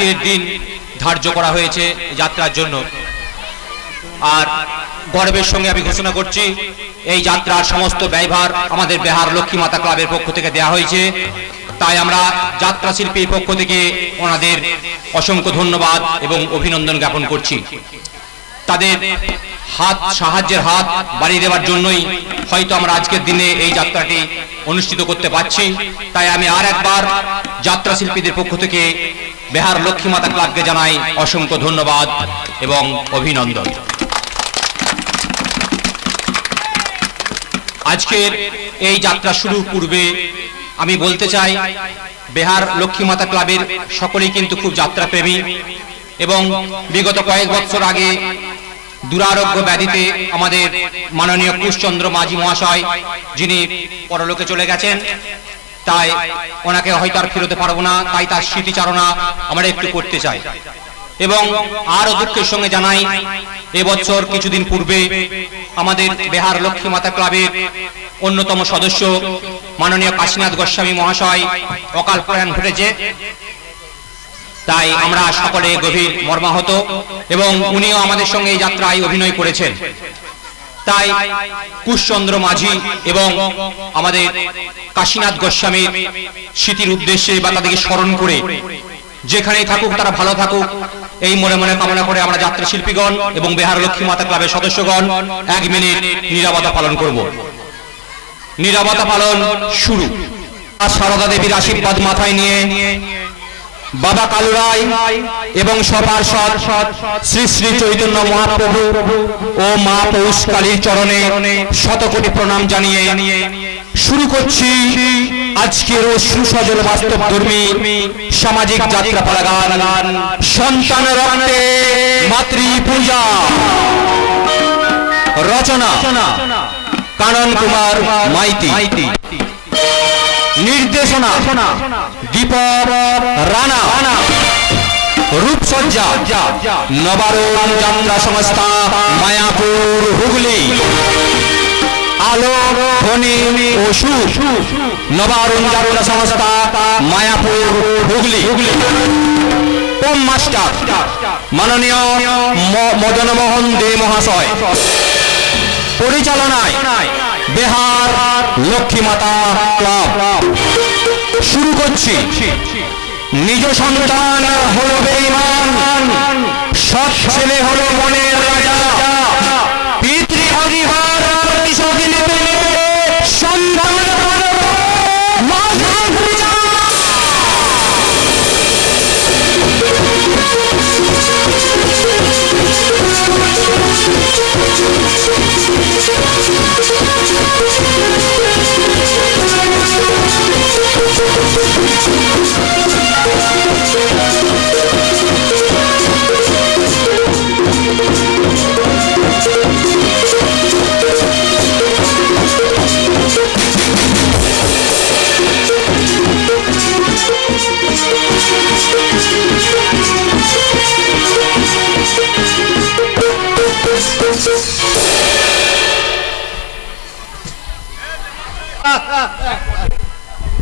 আজকের দিন ধার্য করা হয়েছে যাত্রার জন্য। আর গর্বের সঙ্গে আমি ঘোষণা করছি এই যাত্রার সমস্ত ব্যয়ভার আমাদের বেহার লক্ষ্মী মাতা ক্লাবের পক্ষ থেকে দেওয়া হয়েছে। তাই আমরা যাত্রা শিল্পীর পক্ষ থেকে ওনাদের অসংখ্য ধন্যবাদ এবং অভিনন্দন জ্ঞাপন করছি। তাদের সাহায্যের হাত বাড়িয়ে দেওয়ার জন্যই হয়তো আমরা আজকের দিনে এই যাত্রাটি অনুষ্ঠিত করতে পারছি। তাই আমি আর একবার যাত্রা শিল্পীদের পক্ষ থেকে বেহার লক্ষ্মী মাতা ক্লাবকে জানাই অসংখ্য ধন্যবাদ এবং অভিনন্দন। আজকের এই যাত্রা শুরুর পূর্বে আমি বলতে চাই বেহার লক্ষ্মী মাতা ক্লাবের সকলেই কিন্তু খুব যাত্রাপ্রেমী এবং বিগত কয়েক বছর আগে দুরারোগ্য ব্যাধিতে আমাদের মাননীয় কুশচন্দ্র মাঝি মহাশয় যিনি পরলোকে চলে গেছেন, তাই ওনাকে হয়তো আর ফেরোতে পারবো না, তাই তার স্মৃতিচারণা আমরা একটু করতে চাই। এবং আরো দুঃখের সঙ্গে জানাই এবছর কিছুদিন পূর্বে আমাদের বেহার লক্ষ্মী মাতা ক্লাবের অন্যতম সদস্য মাননীয় কাশীনাথ গোস্বামী মহাশয় অকাল প্রয়াণ ঘটেছে। তাই আমরা সকলে গভীর মর্মাহত এবং উনিও আমাদের সঙ্গে এই যাত্রায় অভিনয় করেছেন। তাই কুশচন্দ্র মাঝি এবং আমাদের কাশীনাথ গোস্বামীর স্মৃতির উদ্দেশ্যে বা তাদেরকে স্মরণ করে যেখানেই থাকুক তারা ভালো থাকুক এই মনে মনে কামনা করে আমরা যাত্রা শিল্পীগণ এবং বেহার লক্ষ্মী মাতা ক্লাবের সদস্যগণ 1 মিনিট নীরবতা পালন করব। নীরবতা পালন শুরু। সারদা দেবীর আশীর্বাদ মাথায় নিয়ে বাবা কালু রায় এবং সবার শ্রী শ্রী চৈতন্য মহাপ্রভু ও মা পৌষকালীর চরণে শতকোটি প্রণাম জানিয়ে শুরু করছি আজকের সুসজল বাস্তবধর্মী সামাজিক যাত্রাপালা গান সন্তান রক্তে মাতৃ পূজা। রচনা কানন কুমার মাইতি। নির্দেশনা দীপক রানা। রূপসজ্জা নবারণ যাত্রা সংস্থা মায়াপুর হুগলি। আলো ধ্বনি ও সুর নবারণ যাত্রা সংস্থা মায়াপুর হুগলি। ওম মাস্টার মাননীয় মদন মোহন দে মহাশয়। পরিচালনায় বেহার লক্ষ্মী মাতা ক্লাব। শুরু করছি। নিজ সন্তান হলো বেঈমান, সৎ ছেলে হলো মনের রাজা। পিতৃহরিহর প্রতিশোধ নেবে সন্ধান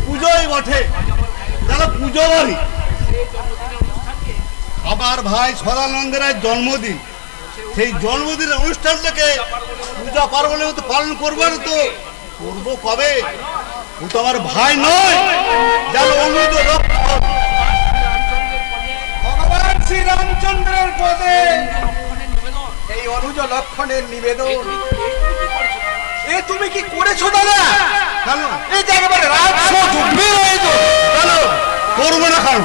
পুজোই বটে, যারা পুজো বাড়ি। আমার ভাই সদানন্দের জন্মদিন, সেই জন্মদিনের অনুষ্ঠানটাকে পূজা পার্বণের মতো পালন করবো না তো করবো কবে? ও তো আমার ভাই নয়, যার অনুজ লক্ষণ ভগবান শ্রীরামচন্দ্রের পদে এই অনুজ লক্ষণের নিবেদন। এ তুমি কি করেছো দাদা? কেন এই যে একেবারে করবো না? কারণ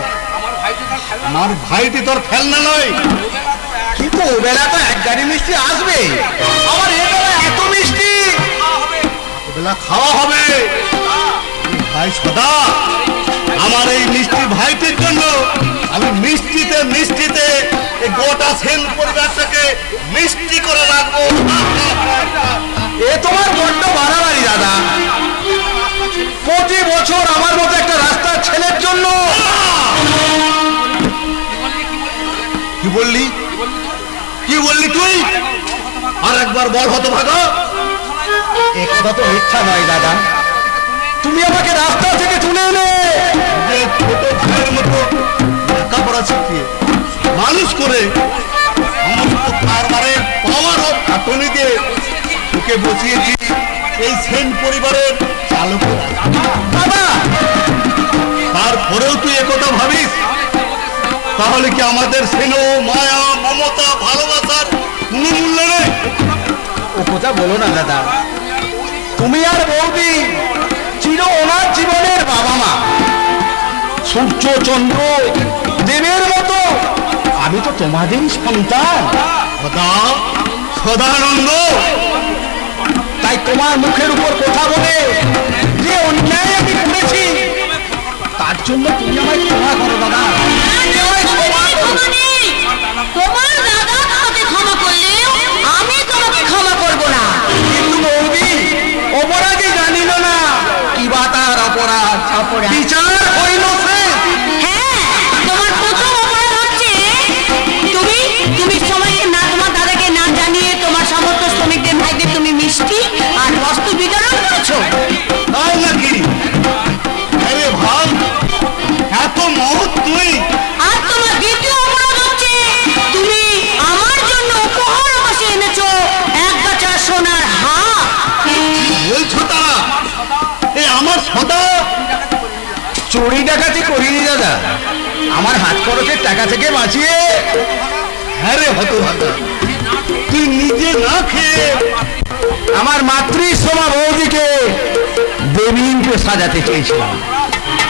আমার ভাইটি তোর খেলনা নয়। কিন্তু ও বেলা তো এক গাড়ি মিষ্টি আসবে, আমার এ বেলা এত মিষ্টি বেলা খাওয়া হবে। ভাই সদা, আমার এই মিষ্টি ভাইটির জন্য আমি মিষ্টিতে এই গোটা সেন পরিবারটাকে মিষ্টি করে রাখবো। এ তোমার বড্ড বাড়াবাড়ি দাদা। প্রতি বছর আমার মতো একটা রাস্তার ছেলের জন্য। কি বললি তুই? আর একবার বল হতভাগা। এ কথা তো মিথ্যা নয় দাদা। তুমি আমাকে রাস্তা থেকে তুলে এনে ছোট ভাইয়ের মতো লেখাপড়া শিখিয়ে মানুষ করে সমস্ত কারবারের পাওয়ার ও খাটনি দিয়ে তোকে বসিয়েছি এই সেন পরিবারের চালক। তারপরেও তুই একথা ভাবিস? তাহলে কি আমাদের স্নেহ, মায়া, মমতা, ভালোবাসার কোনো মূল্য নেই? ও কথা বলো না দাদা, তুমি আর বৌদি চির ওনার জীবনের বাবা মা, সূর্য চন্দ্র দেবের মতো। আমি তো তোমাদেরই সন্তান। সদানন্দ, তাই তোমার মুখের উপর কথা বলে যে অন্যায় আমি করেছি তার জন্য তুমি আমায় ক্ষমা করো দাদা। তোমার দাদা তোমাকে ক্ষমা করলেও আমি তোমাকে ক্ষমা করব না। কিন্তু বৌদি, অপরাধী জানিল না কি বা তার অপরাধ, বিচার হইল সে। হ্যাঁ, তোমার প্রথম অপরাধ হচ্ছে তুমি সবাইকে না, তোমার দাদাকে না জানিয়ে তোমার সমস্ত শ্রমিকদের ভাইদের তুমি মিষ্টি আর বস্ত্র বিতরণ করেছো। তাই নাকি? আরে ভাই, এত মহৎ তুই! আর তোমার দ্বিতীয় অপরাধ হচ্ছে তুমি আমার জন্য উপহার বসে এনেছো এক গাছা সোনার হার। বলছো তারা এই আমার সদা? চুরি ডাকাতি করিনি দাদা, আমার হাত খরচের টাকা থেকে বাঁচিয়ে। হ্যাঁ রে হতভাগা, তুই নিজে না খেয়ে আমার মাতৃসমা বৌদিকে দেবীকে সাজাতে চেয়েছিলাম।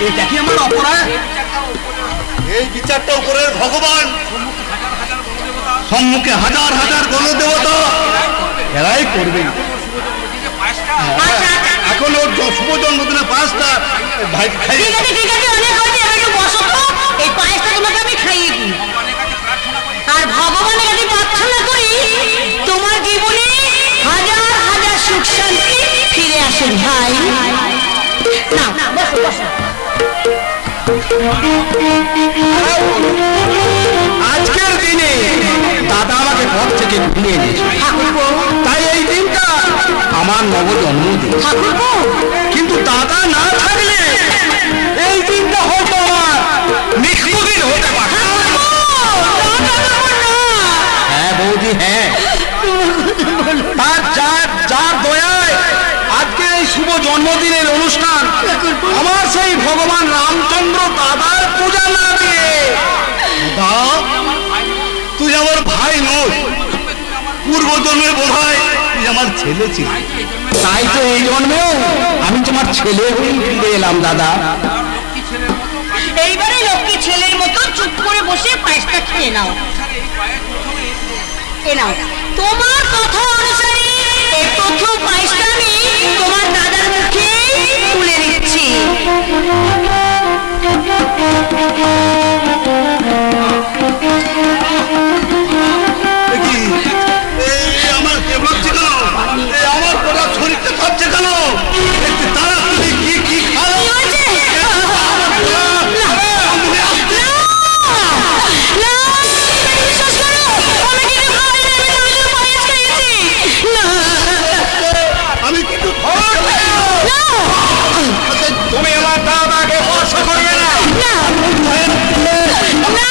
এটা কি আমার অপরাধ? এই বিচারটা উপরের ভগবান সম্মুখে হাজার হাজার গণদেবতা এরাই করবে। এখন ওর শুভ জন্মদিনে পাঁচটা ভাই খাই। ঠিক আছে ঠিক আছে, অনেক হয়েছে, এবার একটু বসো তো। এই পায়েসটা তোমাকে আমি খাইয়ে দিই। আর ভগবানের কাছে প্রার্থনা করি তোমার জীবনে হাজার হাজার সুখ শান্তি ফিরে আসুন ভাই। না বসো বসো। আজকের দিনে দাদা আমাকে পথ থেকে ঘুরিয়ে দিয়েছে, তাই এই দিনটা আমার নব জন্মদিন। ঠাকুরপো, কিন্তু দাদা না থাকলে এই দিনটা হয়তো আমার মৃত্যুদিন হতে পারে। হ্যাঁ বৌদি, হ্যাঁ, তার যার দয়ায় আজকে এই শুভ জন্মদিনের অনুষ্ঠান আমার সেই ভগবান রামচন্দ্র দাদার পূজা না দিয়ে। তুই আমার ভাই নস, পূর্ব জন্মে বোধ হয় তুই আমার ছেলে ছিল। তাই তো এই জন্মেও আমি তোমার ছেলে হয়ে ফিরে এলাম দাদা। এইবারে লক্ষ্মী ছেলের মতো চুপ করে বসে পায়েসটা খেয়ে নাও। এ নাও, তোমার কথা অনুসারে এই প্রথম পায়েসটা আমি তোমার দাদার মুখে তুলে দিচ্ছি। দেখি আমার ভাবছে কেন? আমার পুরো শরীরটা কাঁপছে কেন? একটু তাড়াতাড়ি কি খাও? কি হয়েছে? না, বিশ্বাস করো, আমি কিছু খাইনি, আমি শুধু পায়েস খেয়েছি। না, আমি কিন্তু তুমি আমার দাদাকে স্পর্শ করিয়ে না। না, না।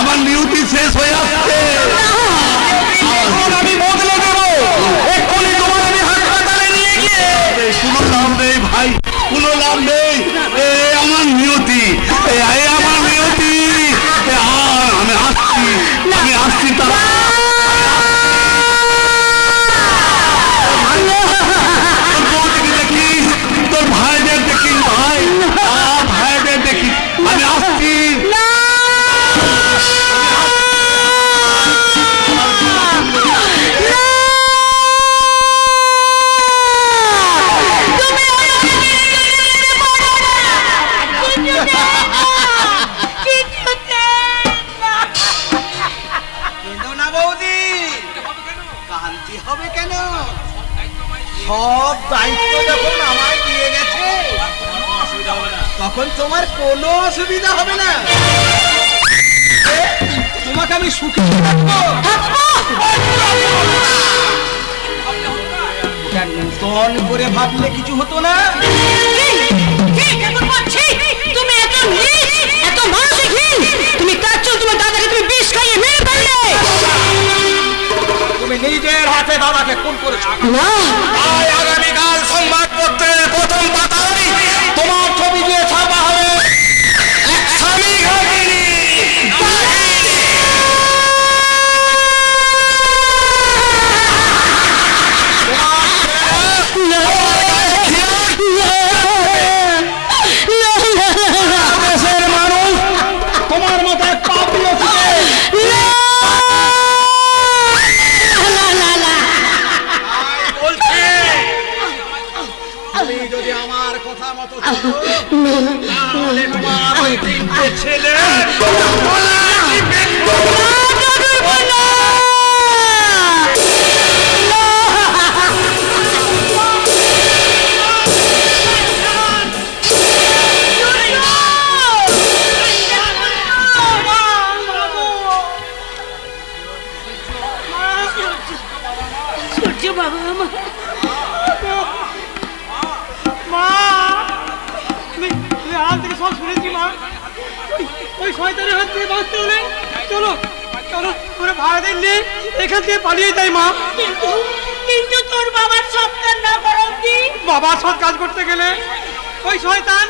আমার নিয়তি শেষ হয়ে আসছে। আমি বদলে দেবো, এক্ষুনি তোমার আমি হাসপাতালে নিয়ে গিয়ে। কোনো লাভ নেই ভাই, কোনো লাভ নেই। আমার নিয়তি, আমার নিয়তি। আমি আসছি তারা। দেখিস তোর ভাইদের দেখিস, ভাইদের দেখিস। আমি আসছি। হবে কেন? সব দায়িত্ব যখন আমায় দিয়ে গেছে তখন তোমার কোনো অসুবিধা হবে না। তোমাকে আমি সুখী রাখবো। নূতন করে ভাবলে কিছু হতো না। তুমি এত নীচ, এত মানসিকহীন, তুমি তার জন্য তোমার দাদাকে তুমি বিষ খাইয়ে মেরে ফেললে। তুমি নিজের হাতে বাবাকে খুন করেছো। না, আগামীকাল সংবাদপত্রের প্রথম পাতায় তোমার ছবি দিয়ে ছাপা হবে এক স্বামী ঘাটিনী। দেশের মানুষ তোমার মাথায় পাপি আছে। তুমি যদি আমার কথা মতো তাহলে তোমার ওই তিনটে ছেলে এখান থেকে পালিয়ে যাই মা। কিন্তু তোর বাবার সৎকার না করো কি? বাবার সৎ কাজ করতে গেলে ওই শয়তান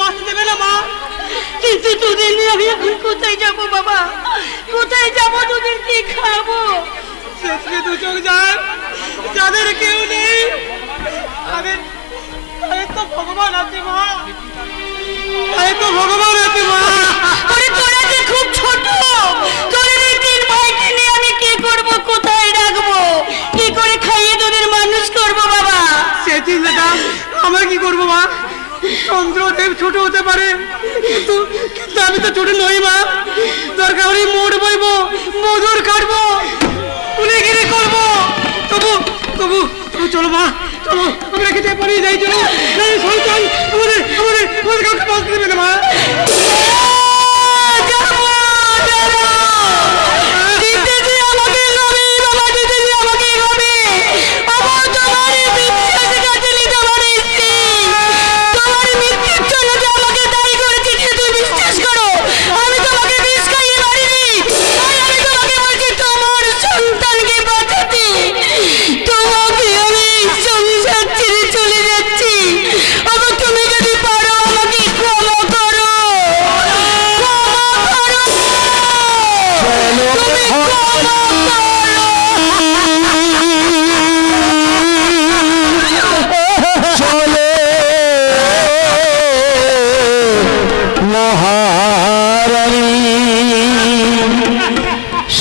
বাঁচতে দেবে না মা। কিন্তু তোদের নিয়ে আমি এখন কোথায় যাবো বাবা? কোথায় যাবো? তোদের কি খাবো? শেষে দু চোখ যায় যাদের কেউ নেই তাদের তো ভগবান আছে মা। ভগবান আছে মা। তোরা যে খুব ছোট, তোদের এই তিন ভাইকে নিয়ে আমি কি করবো? কোথায় রাখবো? কি করে খাইয়ে তোদের মানুষ করবো বাবা? সে চিন্তাটা আমরা কি করবো মা? চন্দ্রদেব ছোট হতে পারে কিন্তু আমি তো ছোট নই মা। দরকার হলে মোড় বইবো, মজুর কাটবো, কুলে গিরে করবো। তবু চলো মা, চলো আমরা খেতে পালিয়ে যাই। চলো শয়তান আমাদের কাউকে বাঁচতে দেবে না মা।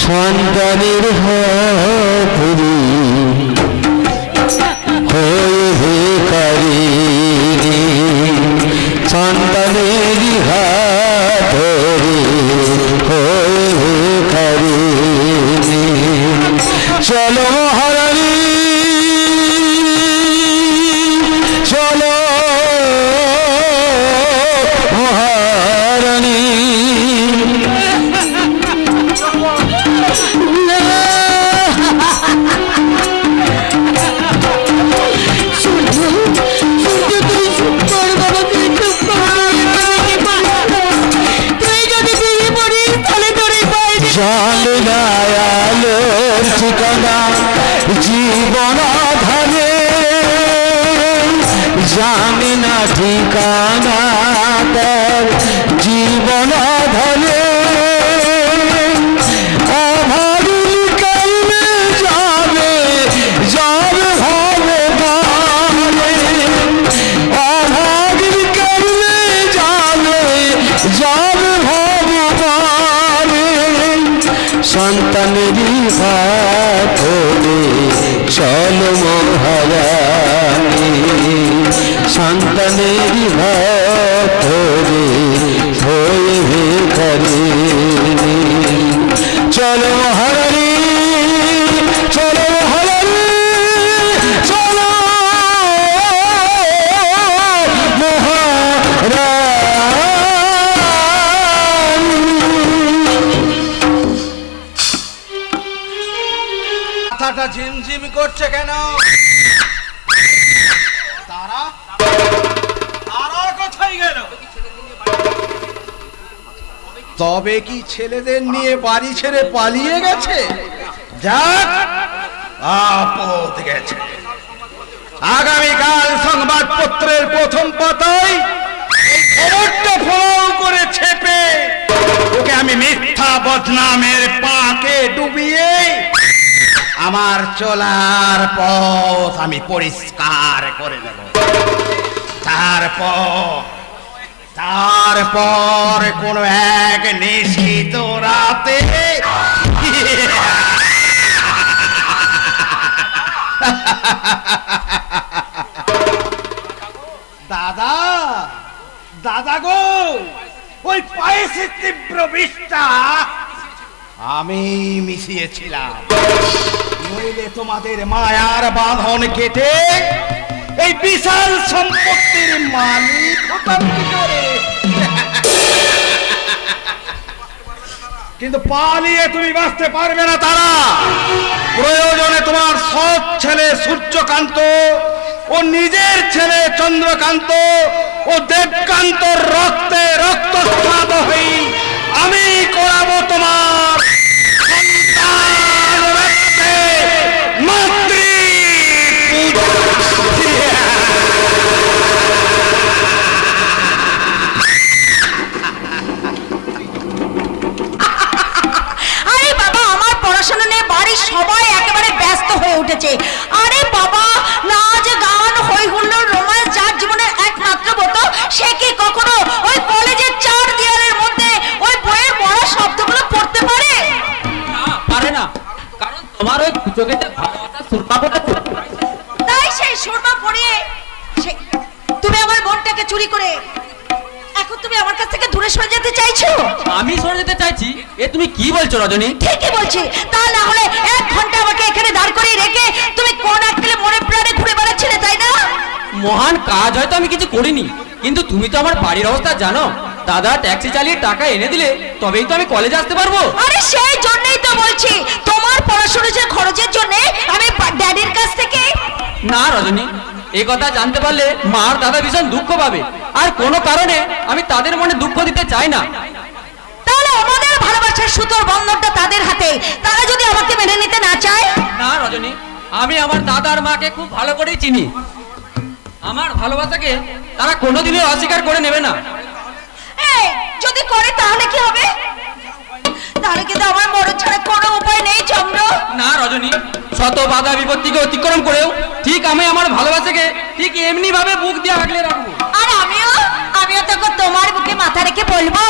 সন্তানের হাতুড়ি হয়ে ভিখারিণী, সন্তানের হাতুড়ি হয়ে ভিখারিণী। চলো মহারানী, চলো মহারানী। ঠিকানা জীবন ধারে জানি না, ঠিকানা তার জীবন ধারে। অভাগিনী কালবে যাবে হবে গানে, অভাগিনী কালবে যাবে হবে গানে। সন্তানেরই হাতে চল মহারানী, সন্তানেরই হাতে হয়ে ভিখারিণী। চল মহারানী, চল মহারানী। মাথা ঝিমঝিম করছে কেন? তারা কোথায় গেল? তবে কি ছেলেদের নিয়ে বাড়ি ছেড়ে পালিয়ে গেছে? যাক, আপদ গেছে। আগামীকাল সংবাদপত্রের প্রথম পাতায় এই খবরটা ফলো করে ছেপে ওকে আমি মিথ্যা বদনামের পাকে ডুবিয়ে আমার চলার পথ আমি পরিষ্কার করে দেব। তারপর কোন এক নিশিত রাতে দাদা গো, ওই পায়েসের তীব্র বিষটা আমি মিশিয়েছিলাম, নইলে তোমাদের মায়ার বাঁধন কেটে এই বিশাল সম্পত্তির মালিক হতাম কি করে? কিন্তু পালিয়ে তুমি বাঁচতে পারবে না। তারা প্রয়োজনে তোমার সৎ ছেলে সূর্যকান্ত ও নিজের ছেলে চন্দ্রকান্ত ও দেবকান্তর রক্তে রক্তস্নাত হই আমি করাবো তোমার সন্তান রক্তে মাতৃ পূজা। আরে বাবা, আমার পড়াশোনা নিয়ে বাড়ির সবাই একেবারে ব্যস্ত হয়ে উঠেছে। আরে বাবা, নাচ গান হই হুল্লোড় রোমান্স যার জীবনের একমাত্র ব্রত, সে কি কখনো ওই কলেজের চার দেয়ালের মধ্যে ওই বইয়ের পড়া শব্দগুলো পড়তে পারে? না, পারে না, কারণ তোমার ওই চোখেতে ভালোবাসার সুরমা পড়েছে। তাই সেই সুরমা পড়িয়ে তুমি আমার মনটাকে চুরি করে এখন তুমি আমার কাছ থেকে দূরে সরে যেতে চাইছো? আমি সরে যেতে চাইছি? এ তুমি কি বলছো রজনী? ঠিকই বলছি। তা না হলে 1 ঘন্টা আমাকে এখানে দাঁড় করিয়ে রেখে তুমি কোন একলে মনে প্রাণে ঘুরে বেড়াচ্ছিলে, তাই না? মহান কাজ হয়তো আমি কিছু করিনি, কিন্তু তুমি তো আমার বাড়ির অবস্থা জানো। দাদা ট্যাক্সি চালিয়ে টাকা এনে দিলে তবেই তো আমি কলেজে আসতে পারবো। আরে সেই জন্যই তো বলছি, তোমার পড়াশোনার খরচের জন্য আমি ড্যাডির কাছ থেকে। না রজনী, এই কথা জানতে পারলে মা আর দাদা ভীষণ দুঃখ পাবে, আর কোনো কারণে আমি তাদের মনে দুঃখ দিতে চাই না। তাহলে আমাদের ভালোবাসার সুতোর বন্ধনটা তাদের হাতে, তারা যদি আমাকে মেনে নিতে না চায়? না রজনী, আমি আমার দাদা আর মাকে খুব ভালো করেই চিনি। আমার ভালোবাসাকে তারা কোনোদিনই অস্বীকার করে নেবে না। এই যদি করে তাহলে কি হবে? তাহলে কিন্তু আমার মরণ ছাড়া কোনো উপায় নেই চন্দ্র। না রজনী, শত বাধা বিপত্তিকে অতিক্রম করেও ঠিক আমি আমার ভালোবাসাকে ঠিক এমনি ভাবে বুক দিয়ে আগলে রাখবো। আর আমিও তখন তোমার বুকে মাথা রেখে বলবো,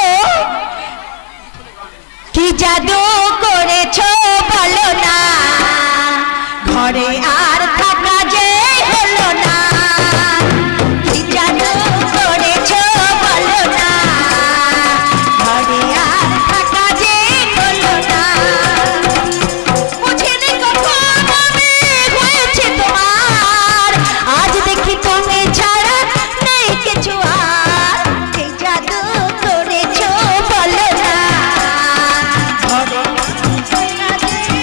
কি জাদু করেছো বলো না, ঘরে আর থাকা যে হলো না। কি জাদু করেছো বলো না, ঘরে আর থাকা যে হলো না। বুঝিনি কখন আমি হয়েছে তোমার, আজ দেখি তুমি ছাড়া নেই কিছু আর। কি জাদু করেছো বলো না, ঘরে থাকা যে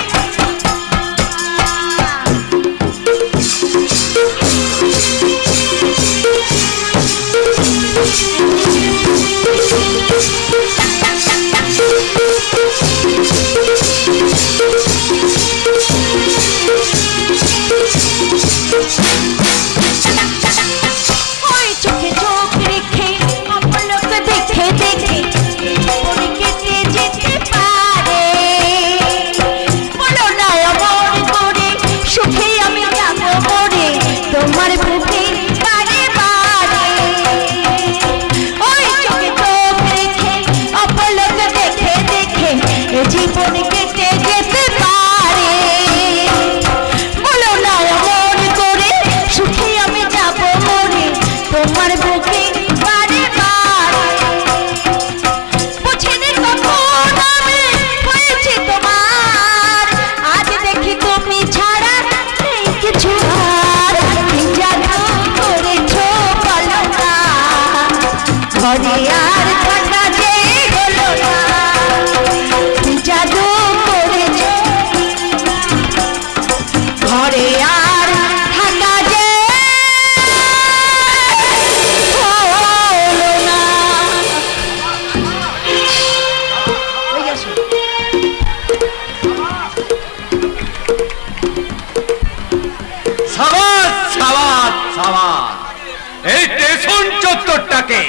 চত্বরটাকে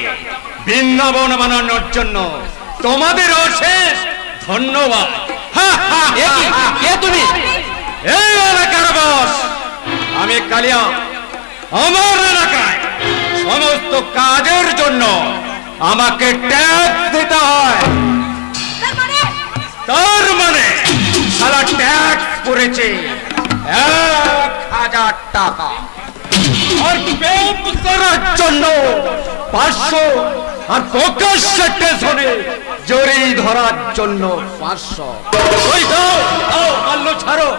বৃন্দাবন বানানোর জন্য তোমাদের অশেষ ধন্যবাদ। কে তুমি? এই এলাকার বস আমি কালিয়া। আমার এলাকায় সমস্ত কাজের জন্য আমাকে ট্যাক্স দিতে হয়। তার মানে সারা ট্যাক্স করেছে 1000 টাকা, আর পেট করার জন্য 500, আর প্রকাশ্য স্টেশনে জড়ি ধরার জন্য 500। ওই দাও দাও, পাল্লো ছাড়ো।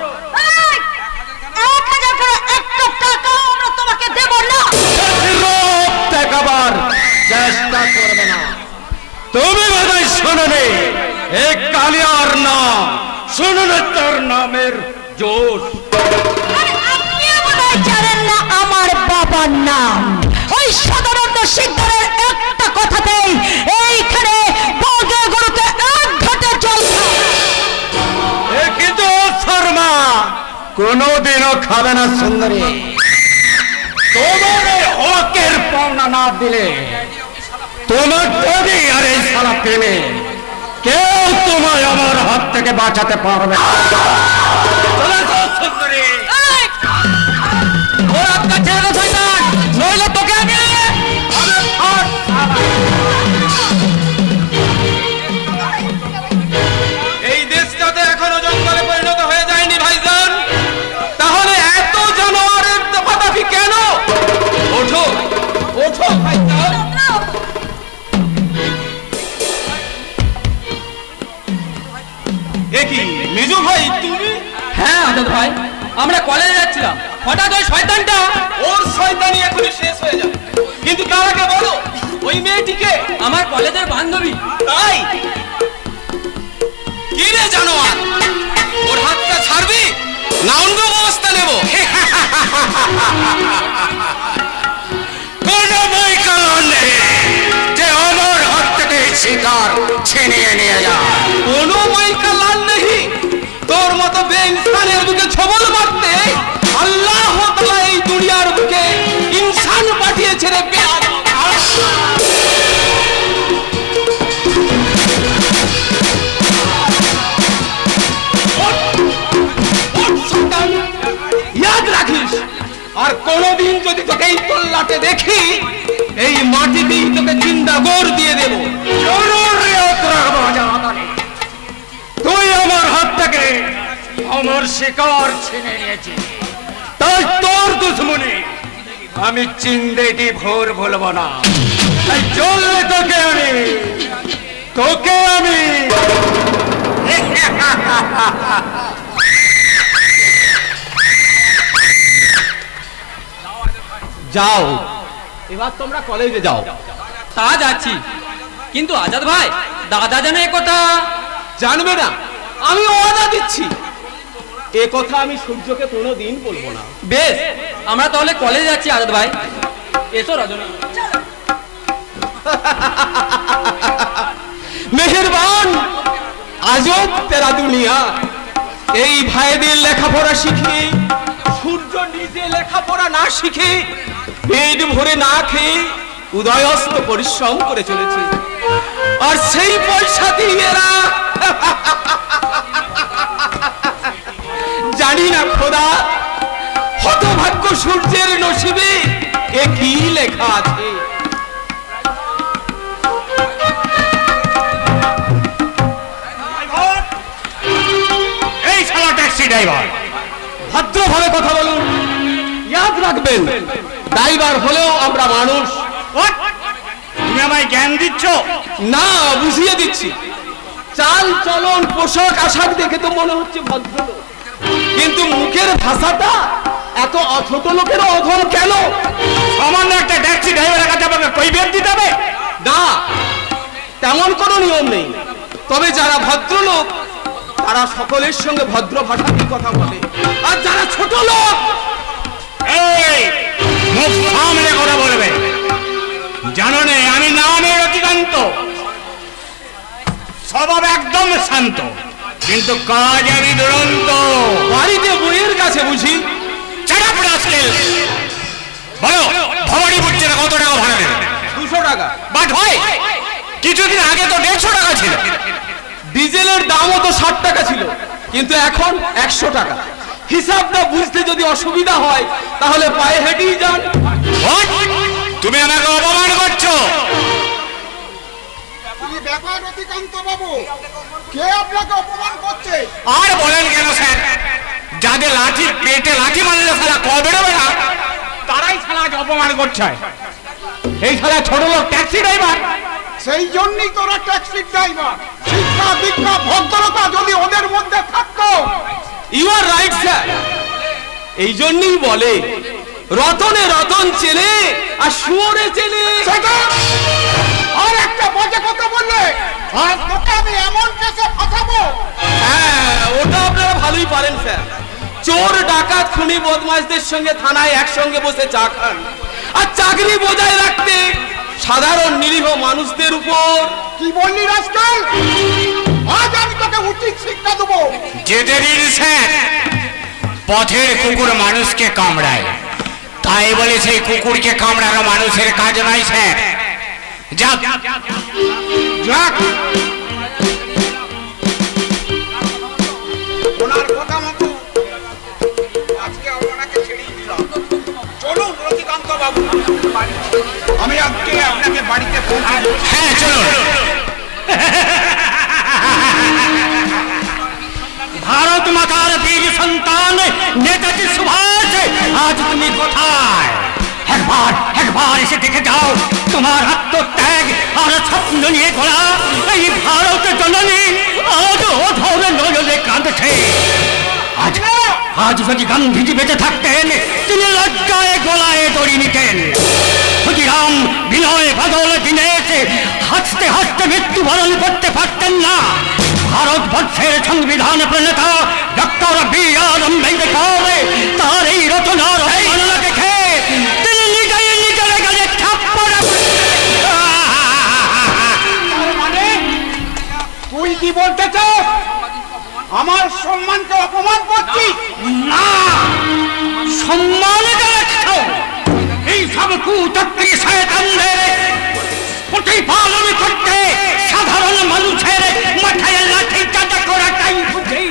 তোমাকে দেব না। দেখাবার চেষ্টা করবে না। তুমি বোধহয় শোনোনি এই কালিয়ার নাম, শোনো না তার নামের জোর। আপনিও বোধহয় জানেন না আমার বাবার নাম। ওই সদানন্দ সিদ্ধের একটা কথাতেই এইখানে বলতে গরুতে এক ঘাটে জল খায়। কিন্তু শর্মা কোনোদিনও খাবে না সুন্দরী। তোমার হকের পাওনা না দিলে তোমার যদি আর এই সারা প্রেমে কেউ তোমায় আমার হাত থেকে বাঁচাতে পারবে না। চলে যাও সুন্দরী। ওর আত্মা ছেড়ে দে শয়তান, নইলে তোকে আমি এই দেশটাতে এখনো জঙ্গলে পরিণত হয়ে যায়নি ভাইজান, তাহলে এত জানোয়ারের দফাদাফি কেন? ওঠো ওঠো ভাইজান। কি মেজু ভাই তুমি? হ্যাঁ আজাদ ভাই, আমরা কলেজে যাচ্ছিলাম, হঠাৎ ওই শয়তানটা। ওর শয়তানি এখনই শেষ হয়ে যাবে, কিন্তু তার আগে বলো ওই মেয়েটিকে। আমার কলেজের বান্ধবী। তাই কি রে জানোয়ার, ওর হাতটা ছাড়বি না অন্য ব্যবস্থা নেব? কোনো বই কারণ নেই যে আমার হাত থেকে শিকার ছিনিয়ে নিয়ে যা। কোনো বই কালান নেই। তোর মতো বেইনসানের বুকে ছবল মারতে আল্লাহ তাআলা এই দুনিয়ার বুকে ইনসান পাঠিয়েছে রে। আর কোনদিন যদি তোকে এই তল্লাটে দেখি, এই মাটিতেই তোকে জিন্দা গোর দিয়ে দেব। তুই আমার হাত থেকে আমার শিকার ছিনে নিয়েছিস, তাই তোর দুশ্মনী আমি চিন্দেটি ভোর ভুলবো না। তাই চললে তোকে আমি যাও, এবার তোমরা কলেজে যাও। তা যাচ্ছি, কিন্তু আজাদ ভাই দাদা যেন এ কথা জানবে না। আমি ওয়াদা দিচ্ছি, এ কথা আমি সূর্যকে কোনোদিন বলবো না। বেশ, আমরা তাহলে কলেজে যাচ্ছি আজাদ ভাই। এসো রজনী। মেহেরবান, আজব তেরা দুনিয়া। এই ভাইদের লেখাপড়া শিখে, সূর্য নিজে লেখাপড়া না শিখে, পেট ভরে না খেয়ে উদয়স্ত পরিশ্রম করে চলেছে, আর সেই পয়সা দিয়ে এরা জানি না খোদা হতভাগ্য সূর্যের নসিবে এ কি লেখা আছে। এই শালা ট্যাক্সি ড্রাইভার, ভদ্রভাবে কথা বলুন। ইয়াদ রাখবেন, ড্রাইভার হলেও আমরা মানুষ। তুমি আমায় জ্ঞান দিচ্ছ? না, বুঝিয়ে দিচ্ছি। চাল চলন পোশাক আশাক দেখে তো মনে হচ্ছে ভদ্রলোক, কিন্তু মুখের ভাষাটা এত ছোট লোকের অধম কেন? সামান্য একটা ট্যাক্সি ড্রাইভারের কাছে আমাকে কৈফিয়ত দিতে হবে? না, তেমন কোনো নিয়ম নেই। তবে যারা ভদ্রলোক তারা সকলের সঙ্গে ভদ্র ভাষাতেই কথা বলে, আর যারা ছোট লোক মুখ সামনে কথা বলবে। জানো নে, আমি নামে রতিকান্ত, স্বভাব একদম শান্ত, কিন্তু কাজ আমি দুরন্ত। বাড়িতে বইয়ের কাছে বুঝি বলো, ভবানী বুঝছে না কত টাকা ভাড়া নেবে? 200 টাকা। বাট হয় কিছুদিন আগে তো 150 টাকা ছিল। ডিজেলের দামও তো 60 টাকা ছিল, কিন্তু এখন 100 টাকা। হিসাবটা বুঝতে যদি অসুবিধা হয় তাহলে পায়ে হেঁটেই যান। তুমি আমাকে অপমান করছো। ব্যাপার অধিকান্ত বাবু, কে আপনাকে অপমান করছে? আর বলেন কেন স্যার, যাদের লাঠি পেটে লাঠি মারলে সারা কবে বেরোবে না তারাই সালাকে অপমান করছে। এই সালা ছোট লোক ট্যাক্সি ড্রাইভার, সেই জন্যই তোরা ট্যাক্সি ড্রাইভার। শিক্ষা দীক্ষা ভদ্রতা যদি ওদের মধ্যে থাকতো। You are right sir. এই জন্যই বলে রতনে রতন চেনে আর শুয়োরে চেনে। আর একটা বাজে কথা বললে আর তোকে আমি এমন কেসে ফাঁসাবো। হ্যাঁ, ওটা আপনারা ভালোই পারেন স্যার। চোর ডাকাত খুনি বদমাশদের সঙ্গে থানায় একসঙ্গে বসে চা খান, আর চাকরি বজায় রাখতে সাধারণ নিরীহ মানুষদের উপর। কি বললি রাস্তাল? আজ আমি তোকে উচিত শিক্ষা দেবো। যেতে দিন স্যার, পথের কুকুর মানুষকে কামড়ায়, তাই বলে সেই কুকুরকে কামড়ানো মানুষের কাজ নয় স্যার। যাক যাক, ওনার কথা মতো আজকে আপনাকে ছেড়েই দিলাম। চলুন রতিকান্ত বাবু, আমি আজকে আপনাকে বাড়িতে পৌঁছে দেব। হ্যাঁ চলুন। ভারত মাতার বীর সন্তান নেতাজি সুভাষ, আজ তুমি কোথায়? একবার এসে দেখে যাও তোমার আত্মত্যাগ আর স্বপ্ন নিয়ে গড়া এই ভারত জননী আজ অধরে নজরে কাঁদছে। আজ যদি গান্ধীজি বেঁচে থাকতেন তিনি লজ্জায় গলায় দড়ি নিতেন। ক্ষুদিরাম বিনয় বাদল দীনেশ হাসতে হাসতে মৃত্যুবরণ করতে পারতেন না। ভারতবর্ষের সংবিধান প্রণেতা ডক্টর বি.আর. আম্বেদকর তার এই রচনার অবমাননা দেখে তিনি নিজেই নিজের গালে থাপ্পড়। মানে তুই কি বলতে চাস? আমার সম্মানকে অপমান করছিস? না, সম্মান দেখাও এই সব কুচক্রী শয়তানদের প্রতিপালন করতে সাধারণ মানুষের মাথায় লাঠি চাঁদা করাটাই বুঝি।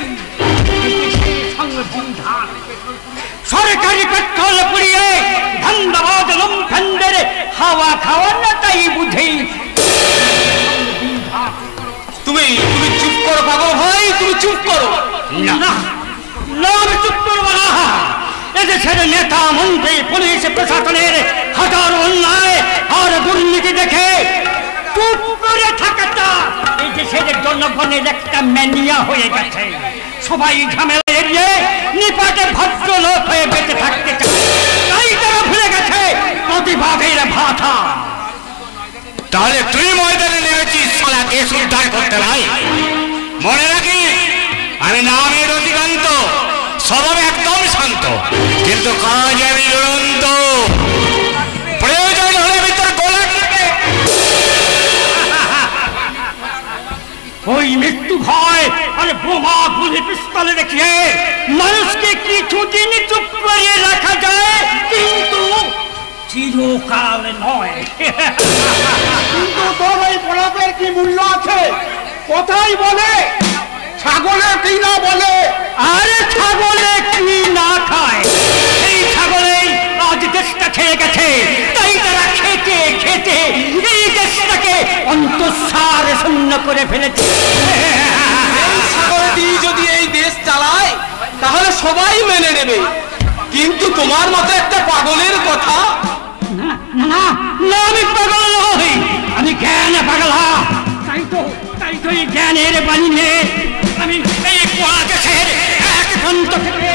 সরকারি পেট্রোল পুড়িয়ে ধান্দাবাদ লম্ফেন্দের হাওয়া খাওয়ানোটাই বুঝি। তুমি চুপ করো পাগল ভাই, তুমি চুপ করো। না আমি চুপ করবো না। এদেশের নেতা মন্ত্রী পুলিশ প্রশাসনের হাজারো অন্যায় আর দুর্নীতি দেখে চুপ করে থাকাটা এই দেশের জনগণের একটা ম্যানিয়া হয়ে গেছে। সবাই ঝামেলা এড়িয়ে নিপাটে ভদ্রলোক হয়ে বেঁচে থাকতে চায়, তাই তারা ভুলে গেছে প্রতিবাদের ভাষা। তাহলে তুই ময়দানে নেমেছিস সালা দেশ উদ্ধার করতে নাই? মনে রাখিস আমি নামে রতিকান্ত, স্বভাব একদম শান্ত, কিন্তু কাজ আমি দুরন্ত। প্রয়োজন হলে ভিতর গোলা কেটে ওই মৃত্যু ভয় আর বোমা গুলি পিস্তলে দেখিয়ে মানুষকে কিছুদিন চুপ করিয়ে রাখা যায়, কিন্তু চিরকাল নয়। কিন্তু তোর ওই প্রলাপের কি মূল্য আছে? কোথায় বলে ছাগলে কি না বলে? আরে ছাগলে কি না খায়, এই ছাগলেই আজ দেশটা খেয়ে গেছে। তাই তারা খেতে খেতে এই দেশটাকে অন্তঃসার শূন্য করে ফেলেছে। এই ছাগলটি যদি এই দেশ চালায় তাহলে সবাই মেনে নেবে, কিন্তু তোমার মতো একটা পাগলের কথা। না না, আমি পাগল নই, আমি জ্ঞান পাগলা। তাই তো এই জ্ঞানের বাণী নিয়ে আমি এই পোড়া দেশের এক প্রান্ত থেকে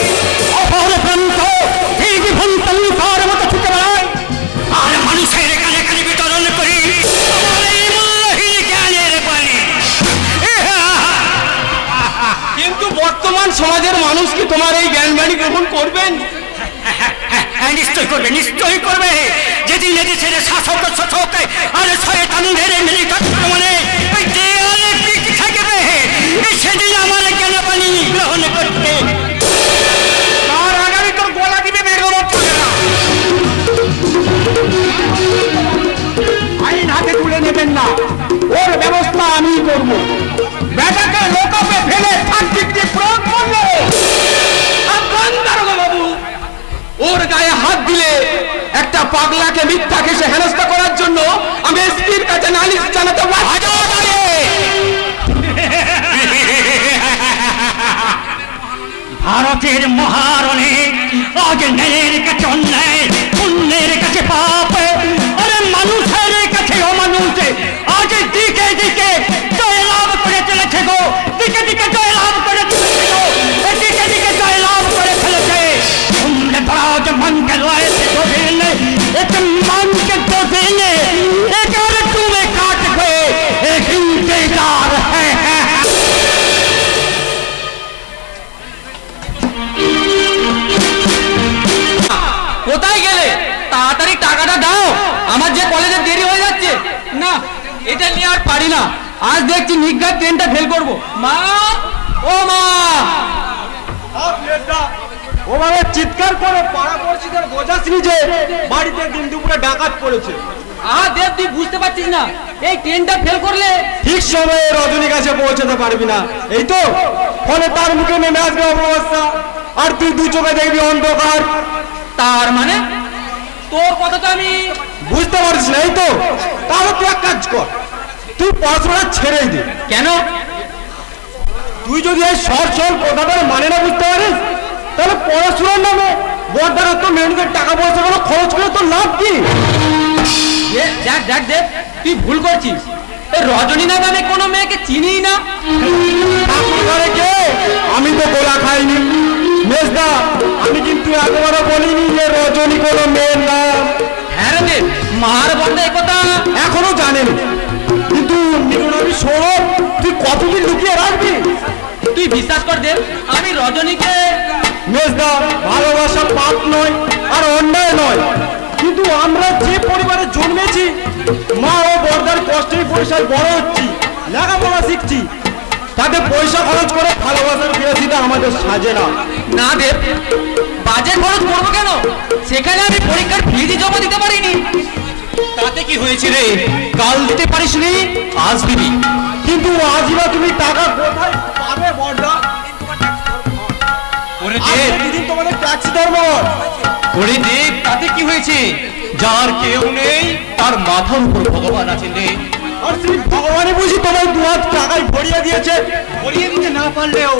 অপর প্রান্ত এই জীবন্তর মতো ছুটে বেড়াই আর মানুষের কানে কানে বিতরণ করি আমার এই মূল্যহীন জ্ঞানের বাণী। কিন্তু বর্তমান সমাজের মানুষ কি তোমার এই জ্ঞান বাণী গ্রহণ করবেন? নিশ্চয় করবে, নিশ্চয়ই করবে। যেদিন এদেশের শাসক শোষক আর শয়তানদের মিলিত মানে ওই দেয়ালে পিঠ থাকবে, সেদিন আমার জ্ঞান বাণী গ্রহণ করতে তার আগামী তোর গলা দিবে বের হবো না। আমি করবো? বেটাকে লোকাপে ফেলে শান্তিকে প্রয়োগ করলো। বাবু, ওর গায়ে হাত দিলে একটা পাগলাকে মিথ্যা কেসে হেনস্থা করার জন্য আমি এসপির কাছে নালিশ জানাতে বাধ্য। ভারতের মহারণে আজ ন্যায়ের কাছে অন্যায়, পুণ্যের কাছে পাপ, আরে মানুষের কাছে অমানুষ আজ দিকে দিকে জয়লাভ করে চলেছে গো, দিকে দিকে জয়লাভ করে চলেছে গো, দিকে দিকে জয়লাভ করে ফেলেছে। तुमने बड़ा जो मन के लाए थे दो दिन, एक मन के दो दिन, एक और तुम्हें काट गए, एक इंतजार है। কোথায় গেলে? তাড়াতাড়ি টাকাটা দাও, আমার যে কলেজে দেরি হয়ে যাচ্ছে। না, এটা নিয়ে আর পারি না। আজ দেখছি নিজ্ঞাত ট্রেনটা ফেল করবো। মা, ও মা! ওভাবে চিৎকার করে পাড়া পড়শিদের বোঝাসনি যে বাড়িতে দিন দুপুরে ডাকাত পড়েছে। দেব, তুই বুঝতে পারছিস না, এই ট্রেনটা ফেল করলে ঠিক সময়ে রজনীর কাছে পৌঁছাতে পারবি না, এই তো? ফলে তার মুখে নেমে আসবে অবস্থা, আর তুই দু চোখে দেখবি অন্ধকার। তার মানে তোর কথা তো আমি বুঝতে পারছিস না, এই তো? তাহলে তুই এক কাজ কর, তুই পড়াশোনা ছেড়েই দে। কেন? তুই যদি এই সরল কথাটা মানে না বুঝতে পারিস, তাহলে পড়াশোনার নামে বড়দার মেয়েদের টাকা পয়সা গুলো খরচ করে তোর লাভ কি? দেখ দেখ দেখ, তুই ভুল করছিস। এই রজনী নামে আমি কোনো মেয়েকে চিনি না। আমি তো গোলা খাইনি মেজদা, আমি কিন্তু একবারও বলিনি যে রজনী কোনো মেয়ের নাম। হ্যাঁ রে দেব, মার বন্ধে একথা এখনো জানেন, কিন্তু আমি সৌরভ, তুই কতদিন লুকিয়ে রাখবি? তুই বিশ্বাস কর দেব, আমি রজনীকে মেজদা, ভালোবাসা পাপ নয় আর অন্যায় নয়, কিন্তু আমরা যে পরিবারে জন্মেছি, মা ও বড়দার কষ্টের পয়সায় বড় হচ্ছি, লেখাপড়া শিখছি, তাতে পয়সা খরচ করে ভালোবাসার বিলাসিতা আমাদের সাজে না। না দেব, বাজেট খরচ করবো কেন? সেখানে আমি পরীক্ষার ফিজি জমা দিতে পারিনি। তাতে কি হয়েছে রে? কাল দিতে পারিস নি, আজ দিবি। কিন্তু আজই বা তুমি টাকা কোথায় পাবে বড়দা? ওরে দেব, দিন তোমাদের ট্যাক্সি ধরবো। ওরে দেব, তাতে কি হয়েছে? যার কেউ নেই তার মাথার উপর ভগবান আছেন রে। আর তুমি ভগবানই বুঝি তোমার দু হাত টাকায় ভরিয়ে দিয়েছে, ভরিয়ে দিতে না পারলেও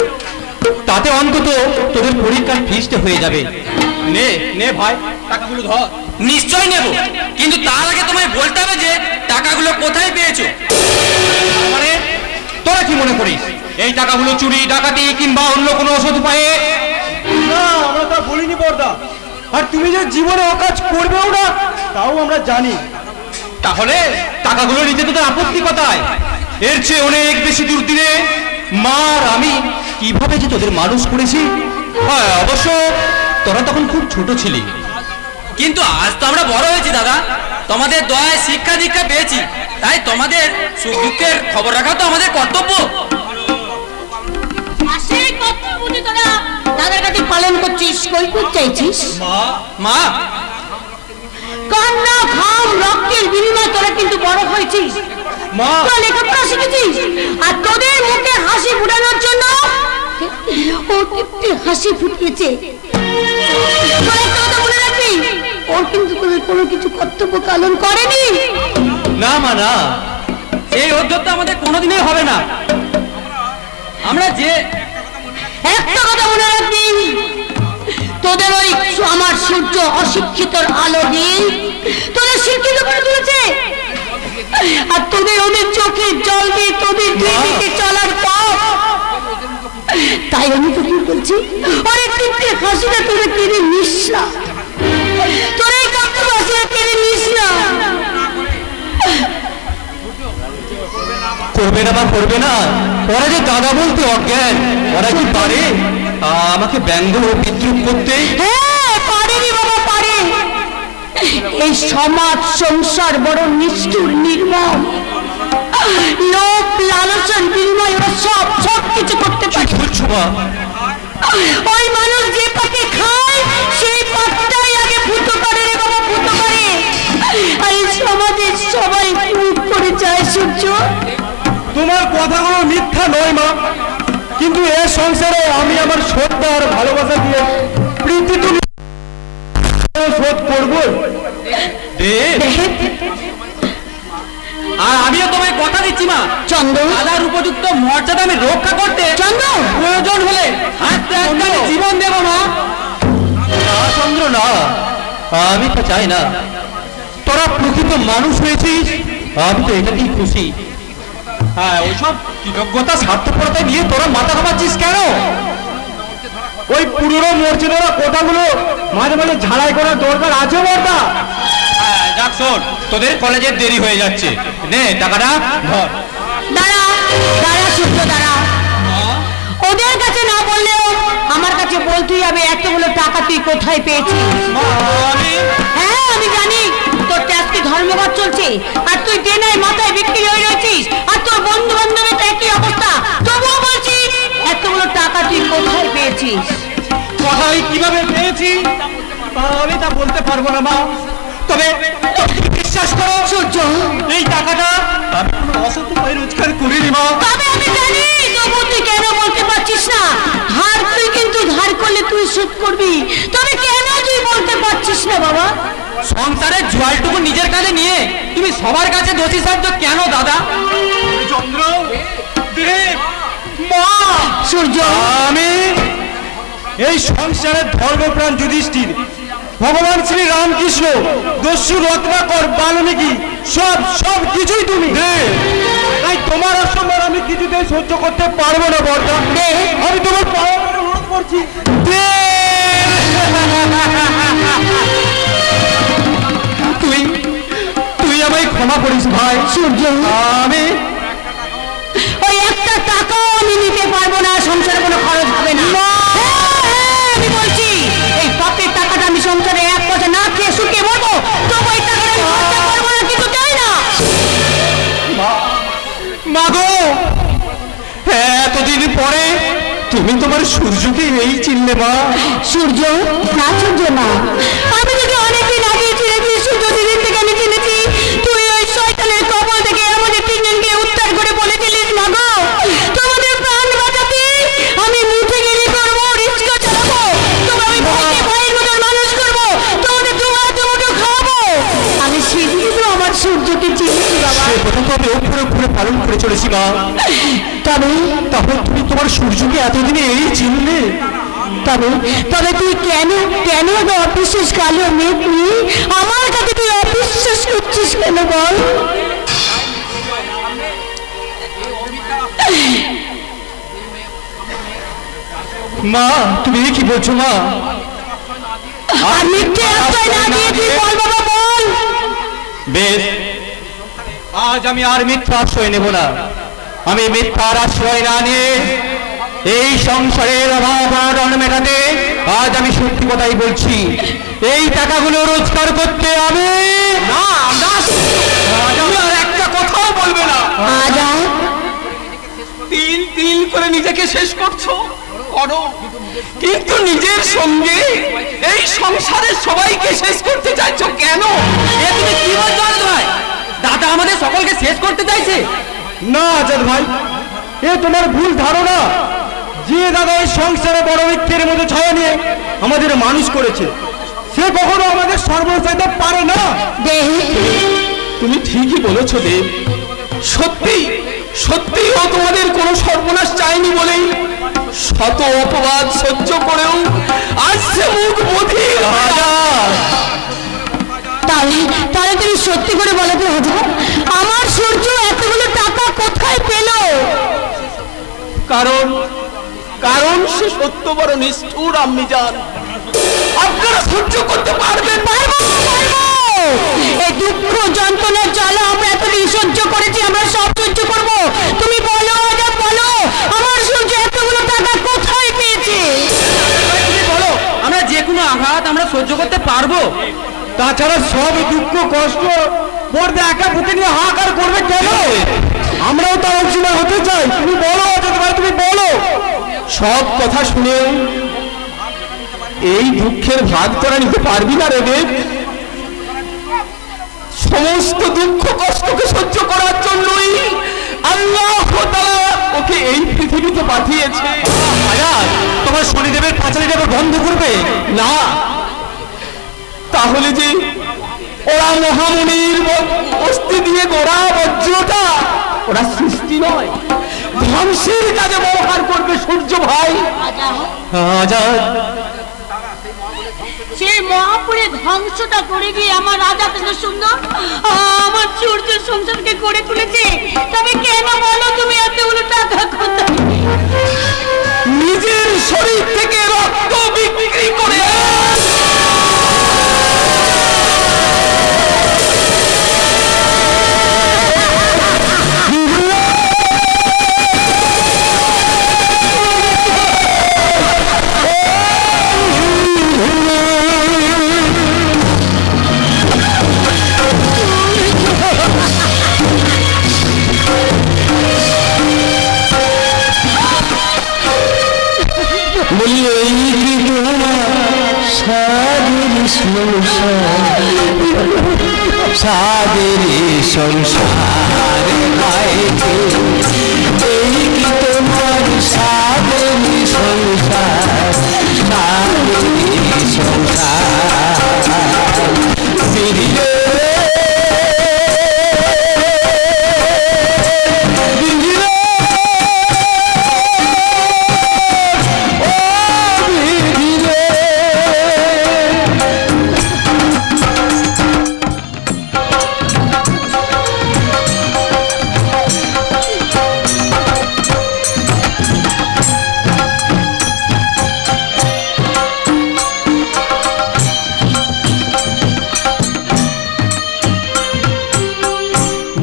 তাতে অন্তত তোদের পরীক্ষার ফিসটা হয়ে যাবে। নে নে ভাই, টাকাগুলো ধর। নিশ্চয় নেব, কিন্তু তার আগে তোমায় বলতে হবে যে টাকাগুলো কোথায় পেয়েছো। মানে তোরা কি মনে করিস এই টাকাগুলো চুরি, ডাকাতি কিংবা অন্য কোনো অসৎ উপায়ে? না, আমরা তা বলিনি বড়দা, আর তুমি যে জীবনে ও কাজ করবেও না তাও আমরা জানি। তাহলে টাকাগুলো নিতে তোদের আপত্তি কোথায়? এর চেয়ে অনেক বেশি দূর দিনে মার আমি কিভাবে যে তোদের মানুষ করেছি। হ্যাঁ, অবশ্য তোরা তখন খুব ছোট ছিলি, কিন্তু আজ তো আমরা বড় হয়েছি দাদা। তোমাদের দয়ায় শিক্ষা দীক্ষা পেয়েছি, তাই তোমাদের সুখ দুঃখের খবর রাখা তো আমাদের কর্তব্য। সেই কর্তব্য তোরা দাদার কাছে পালন করছিস, কৈফিয়ত চাইছিস। মা, কান্না ঘাম রক্তের বিনিময়ে তোরা কিন্তু বড় হয়েছিস, তোরা লেখাপড়া শিখেছিস, আর তোদের মুখে হাসি ফুটানোর জন্য ও একটি হাসি ফুটিয়েছে। তোরা একটা কথা মনে রাখবি, ওর কিন্তু তোদের কোনো কিছু কর্তব্য পালন করেনি। না মা, না, এই অধ্যত্ত আমাদের কোনোদিনই হবে না। আমরা যে একটা কথা মনে রাখবি, তোদের ওই আমার সূর্য অশিক্ষিতর আলো দিয়ে তোদের শিক্ষিত করে তুলেছে, আর তোদের ওদের চোখের জল দিয়ে তোদের দিকে চলার পথ। তাই আমি তো কি বলছি, অনেক তিনটে হাসিটা তোদের কেড়ে নিস না, তোর এই কাপড় হাসিটা কেড়ে নিস না। করবে না বা করবে না, ওরা যে দাদা বলতে অজ্ঞান, ওরা কি পারে আমাকে ব্যঙ্গ ও বিদ্রুপ করতে? হ্যাঁ, পারেনি বাবা, পারে। এই সমাজ সংসার বড় নিষ্ঠুর, নির্মম, লোভ লালসার বিনিময়ে ওরা সব কিছু করতে পারে। বলছো মা? ওই মানুষ যে পাকে খায় সেই পাকটাই আগে ফুটো করে রে বাবা, ফুটো করে। আর এই সমাজের সবাই ফুট করে যায় সূর্য। তোমার কথাগুলো মিথ্যা নয় মা, কিন্তু এ সংসারে আমি আমার শ্রদ্ধা আর ভালোবাসা দিয়ে প্রীতি তুমি শোধ করবো। আর আমিও তোমায় কথা দিচ্ছি মা, চন্দ্র দাদার উপযুক্ত মর্যাদা আমি রক্ষা করতে চন্দ্র প্রয়োজন হলে জীবন দেব মা। না চন্দ্র না, আমি তো চাই না। তোরা প্রকৃত মানুষ হয়েছিস, আমি তো এটাতেই খুশি। হ্যাঁ, ওইসব কৃতজ্ঞতা স্বার্থপরতা নিয়ে তোরা মাথা ঘামাচ্ছিস কেন? ওই পুরনো মর্যাদার কথাগুলো মাঝে মাঝে ঝাড়াই করার দরকার আছে বড়দা। যাক শোন, তোদের কলেজের দেরি হয়ে যাচ্ছে, নে টাকাটা ধর। দাঁড়া দাঁড়া সূর্য দাঁড়া, ওদের কাছে না বললেও আমার কাছে বলতেই হবে এতগুলো টাকা তুই কোথায় পেয়েছিস। হ্যাঁ আমি জানি তোর ট্যাক্সি ধর্মঘট চলছে, আর তুই দেনায় মাথায় বিক্রি হয়ে রয়েছিস, আর তোর বন্ধু বান্ধবের তো একই অবস্থা, তবুও বলছিস এতগুলো টাকা তুই কোথায় পেয়েছিস। কোথায় কিভাবে পেয়েছি আমি তা বলতে পারবো না মা, তবে বিশ্বাস করো সূর্য এই টাকাটা আমি কোনো অসৎ উপায়ে রোজগার করিনি মা। তবে আমি জানি তবু তুই কেন বলতে পারছিস না। ধার তুই কিন্তু ধার করলে তুই শোধ করবি, তবে কেন তুই বলতে পারছিস না বাবা। সংসারের জলটুকু নিজের কাছে নিয়ে তুমি সবার কাছে দোষী সাহায্য কেন দাদা? চন্দ্র দেব মা সূর্য আমি এই সংসারের ধর্মপ্রাণ যুধিষ্ঠির, ভগবান শ্রী রামকৃষ্ণ, দস্যু রত্নাকর, বাল্মীকি সব কিছুই তুমি। তাই তোমার অসম্মান আমি কিছুতেই সহ্য করতে পারবো না বর্দা। আমি তোমার পাওয়ার অনুরোধ করছি, তুই আমায় ক্ষমা করিস ভাই। সূর্য আমি ওই একটা টাকাও আমি নিতে পারবো না, সংসারে কোনো খরচ হবে না। আমি বলছি এই পাপের টাকাটা আমি সংসারে এক পয়সা না খেয়ে শুকিয়ে মরবো, তবু এই টাকাটা আমি খরচা করবো না, কিছু চাই না। মাগো, এতদিন পরে তুমি তোমার সূর্যকে এই চিনলে মা? সূর্য না, সূর্য না, আমি তোকে অনেকদিন আগে চিনেছি, সূর্য দিদির থেকে আমি চিনেছি। তুই ওই শয়তানের কবল থেকে আমাদের তিনজনকে উদ্ধার করে বলেছিলিস মাগো তোমাদের প্রাণ বাঁচাতে আমি মুঠে গিরি করবো, রিক্সা চালাবো, তবে আমি ভাইকে ভাইয়ের মতো মানুষ করবো, তোমাদের দুহাতে মুঠো খাওয়াবো। আমি সেদিনই তো আমার সূর্যকে চিনেছি বাবা। সে কথা তো আমি অক্ষরে অক্ষরে পালন করে চলেছি মা। তাহলে তুমি তোমার সূর্যকে এতদিনে এই চিনলে? তবে তুই কেন অবিশ্বাস কালো মেয়ে, তুই আমার কাছে তুই অবিশ্বাস করছিস কেন বল? মা তুমি কি বলছো মা? আর মিথ্যে আশ্রয় না দিয়ে তুই বল বাবা বল। বেশ, আজ আমি আর মিথ্যা আশ্রয় নেব না। আমি মিথ্যার আশ্রয় না নিয়ে এই সংসারের অভাব অনটন মেটাতে আজ আমি সত্যি কথাই বলছি। এই টাকাগুলো রোজগার করতে আমি আর একটা কথাও বলবে না। তিল করে নিজেকে শেষ করছো করো, কিন্তু নিজের সঙ্গে এই সংসারের সবাইকে শেষ করতে চাইছো কেন? তুমি কি বলছো ভাই? দাদা আমাদের সকলকে শেষ করতে চাইছে? না আজাদ ভাই, এ তোমার ভুল ধারণা। যে দাদা এই সংসারে বড় বৃক্ষের মধ্যে ছায়া নিয়ে আমাদের মানুষ করেছে, সে কখনো আমাদের সর্বনাশ চাইতে পারে না। তুমি ঠিকই বলেছো দেব, সত্যি ও তোমাদের কোনো সর্বনাশ চাইনি বলেই শত অপবাদ সহ্য করেও আজ সে মুখ বধির। তাহলে তুমি সত্যি করে বলো তো হাজার, আমার সূর্য এতগুলো টাকা কোথায় পেল? কারণ সে সত্য বড় নিষ্ঠুর আম্মি জান। আপনারা সহ্য করতে পারবেন? এই দুঃখ যন্ত্রণার জ্বালা আমরা এতদিন সহ্য করেছি, আমরা সব সহ্য করবো। তুমি বলো আজাদ, বলো আমার সূর্য এতগুলো টাকা কোথায় পেয়েছে? তুমি বলো, আমরা যে কোনো আঘাত আমরা সহ্য করতে পারবো। তাছাড়া সব দুঃখ কষ্ট পর্দা একা বুকে নিয়ে হাহাকার করবে কেন? আমরাও তার অংশীদার হতে চাই। তুমি বলো আজাদ ভাই, তুমি বলো। সব কথা শুনে এই দুঃখের ভাগ তোরা নিতে পারবি না রে দেব? সমস্ত দুঃখ কষ্টকে সহ্য করার জন্যই আল্লাহ তাআলা ওকে এই পৃথিবীতে পাঠিয়েছে। আয়াত তোমার শনিদেবের পাঁচালীটা আবার বন্ধ করবে না, তাহলে যে ওরা মহামুনির অস্থি দিয়ে গড়া বজ্রটা ওরা সৃষ্টি নয়, ধ্বংসের কাজে ব্যবহার করবে সূর্য ভাই। আজাদ সেই মহাপুরে ধ্বংসটা করে গিয়ে আমার রাজা এত সুন্দর আমার সূর্য সংসারকে করে তুলেছে, তবে কেন বলো তুমি এতগুলো টাকা কোথায়? নিজের শরীর থেকে রক্ত বিক্রি করে সাদেরি সংসার গাইছে, এই কি তোমার সাদেরি সংসার, সাদেরি সংসার বিধিরে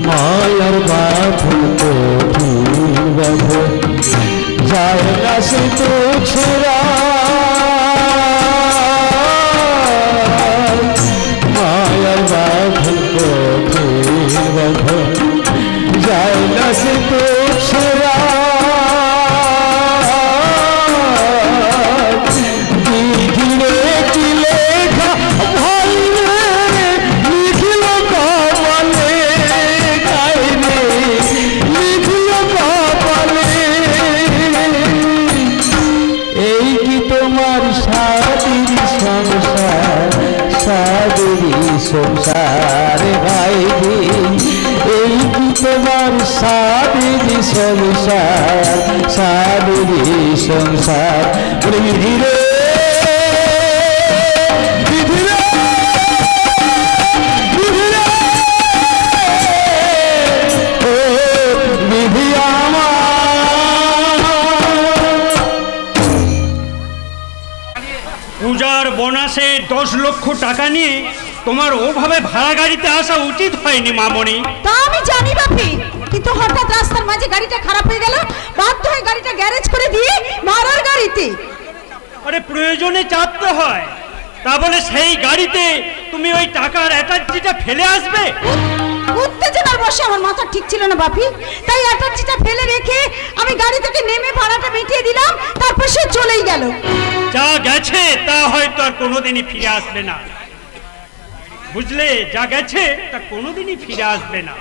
মায়ার বাঁধন কঠিন বাঁধন যায় না সে তো ছেড়া, মায়ার বাঁধন কঠিন বাঁধন যায় না সে তো ছেড়া, বিধিরে কি লেখা ভাই লিখিল কপালে, এই কি তোমার সাদেরি সংসার, সাদেরি সংসার গাইবে, এই কি তোমার সাদেরি সংসার, সাদেরি সংসার বিধিরে বিধিরে বিধিরে ও বিধি পূজার বোনাসে 10 লক্ষ টাকা নিয়ে তোমার ওভাবে ভাড়া গাড়িতে আসা উচিত হয়নি মামনি। তা আমি জানি বাপি, কিন্তু হঠাৎ রাস্তার মাঝে গাড়িটা খারাপ হয়ে গেল, বাধ্য হয়ে গাড়িটা গ্যারেজ করে দিয়ে ভাড়ার গাড়িতে। আরে প্রয়োজনে চাপতে হয়, তা বলে সেই গাড়িতে তুমি ওই টাকার অ্যাটাচিটা ফেলে আসবে? উত্তেজনার বসে আমার মাথা ঠিক ছিল না বাপি, তাই অ্যাটাচিটা ফেলে রেখে আমি গাড়ি থেকে নেমে ভাড়াটা মিটিয়ে দিলাম, তারপর সে চলেই গেল। যা গেছে তা হয়তো আর কোনোদিনই ফিরে আসবে না, বুঝলে? যা গেছে তা কোনোদিনই ফিরে আসবে না।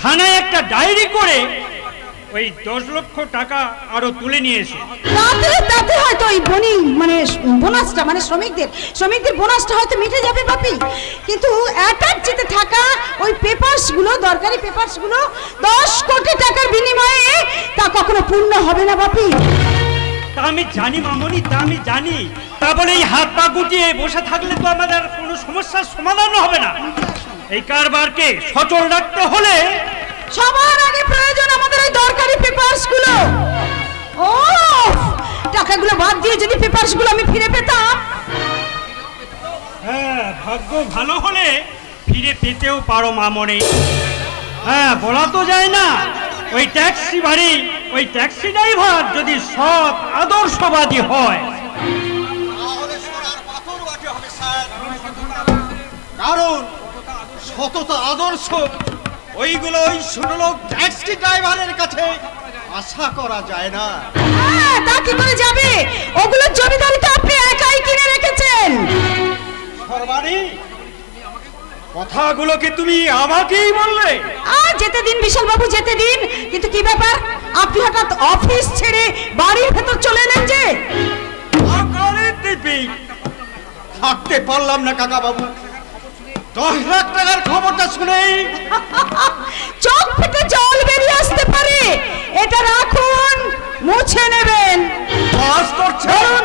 থানায় একটা ডায়েরি করে ওই 10 লক্ষ টাকা আরো তুলে নিয়ে এসো। তাতে হয়তো ওই বোনাসটা মানে শ্রমিকদের বোনাসটা হয়তো মিটে যাবে বাপি, কিন্তু অ্যাটাচিতে থাকা ওই পেপারসগুলো, দরকারি পেপারসগুলো 10 কোটি টাকার বিনিময়ে তা কখনো পূর্ণ হবে না বাপি। তা আমি জানি মামনি, তা আমি জানি, তা বলে এই হাত পা গুটিয়ে বসে থাকলে তো আমাদের কোনো সমস্যার সমাধান হবে না। এই কারবারকে সচল রাখতে হলে সবার আগে প্রয়োজন আমাদের ওই দরকারি পেপারসগুলো। ও টাকাগুলো বাদ দিয়ে যদি পেপারসগুলো আমি ফিরে পেতাম। হ্যাঁ, ভাগ্য ভালো হলে ফিরে পেতেও পারো মামনি। হ্যাঁ, বলা তো যায় না, ওই ট্যাক্সি বাড়ি ওই ট্যাক্সি ড্রাইভার যদি সৎ আদর্শবাদী হয়, কারণ সততা আদর্শ ওইগুলো ওই ছোট লোক ট্যাক্সি ড্রাইভারের কাছে আশা করা যায় না। হ্যাঁ, তা কি করে যাবে? ওগুলোর জমিদারি তো আপনি একাই কিনে রেখেছেন। সর্বাণী, কথাগুলো কি তুমি আমাকেই বললে? যেতে দিন বিশাল বাবু, যেতে দিন। কিন্তু কি ব্যাপার, আপনি হঠাৎ অফিস ছেড়ে বাড়ির ভেতর চলে এলেন যে? থাকতে পারলাম না কাকা বাবু। 10 লাখ টাকার খবরটা শুনেই চোখ ফেটে জল বেরিয়ে আসতে পারে, এটা রাখুন, মুছে নেবেন। পাস করছেন?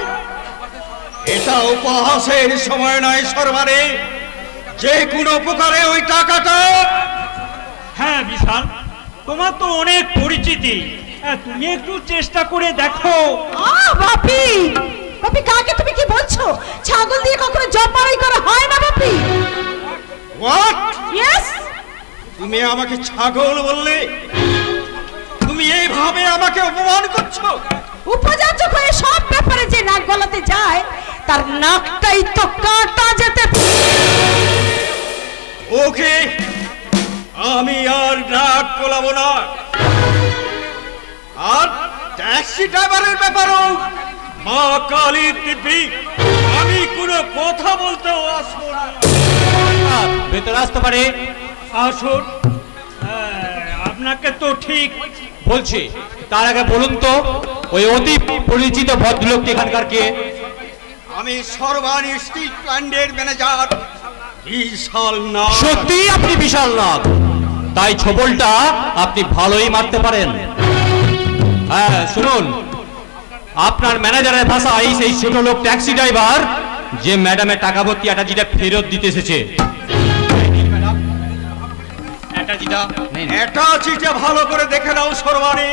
এটা উপহাসের সময় নয় সর্বারে, যে কোনো প্রকারে ওই টাকাটা। হ্যাঁ বিশাল, তোমার তো অনেক পরিচিতি, তুমি একটু চেষ্টা করে দেখো। বাপি, বাপি কাকে তুমি কি বলছো? ছাগল দিয়ে কখনো জবাই করা হয় না বাপি। হোয়াট? ইয়েস। তুমি আমাকে ছাগল বললে? তুমি এইভাবে আমাকে অপমান করছো? উপযাচক হয়ে সব ব্যাপারে যে নাক গলাতে যায়, তার নাকটাই তো কাটা যেতে। ওকে, আমি আর নাক গলাবো না। আর ট্যাক্সি ড্রাইভারের ব্যাপারেও মা কালীর দিব্যি আমি কোনো কথা বলতেও আসবো না। ভেতরে আসতে পারে? আসুন। আপনাকে তো ঠিক বলছি, তার আগে বলুন তো ওই অতি পরিচিত ভদ্রলোকটি এখানকার কে? আমি সর্বাণী স্টিল প্ল্যান্টের ম্যানেজার বিশাল নাগ। সত্যি আপনি বিশাল নাগ? তাই ছবলটা আপনি ভালোই মারতে পারেন। হ্যাঁ শুনুন, আপনার ম্যানেজারের ভাষায় সেই ছোট লোক ট্যাক্সি ড্রাইভার যে ম্যাডামের টাকা ভর্তি অ্যাটাজিটা ফেরত দিতে এসেছে। অ্যাটাজিটা ভালো করে দেখে নাও সর্বাণী,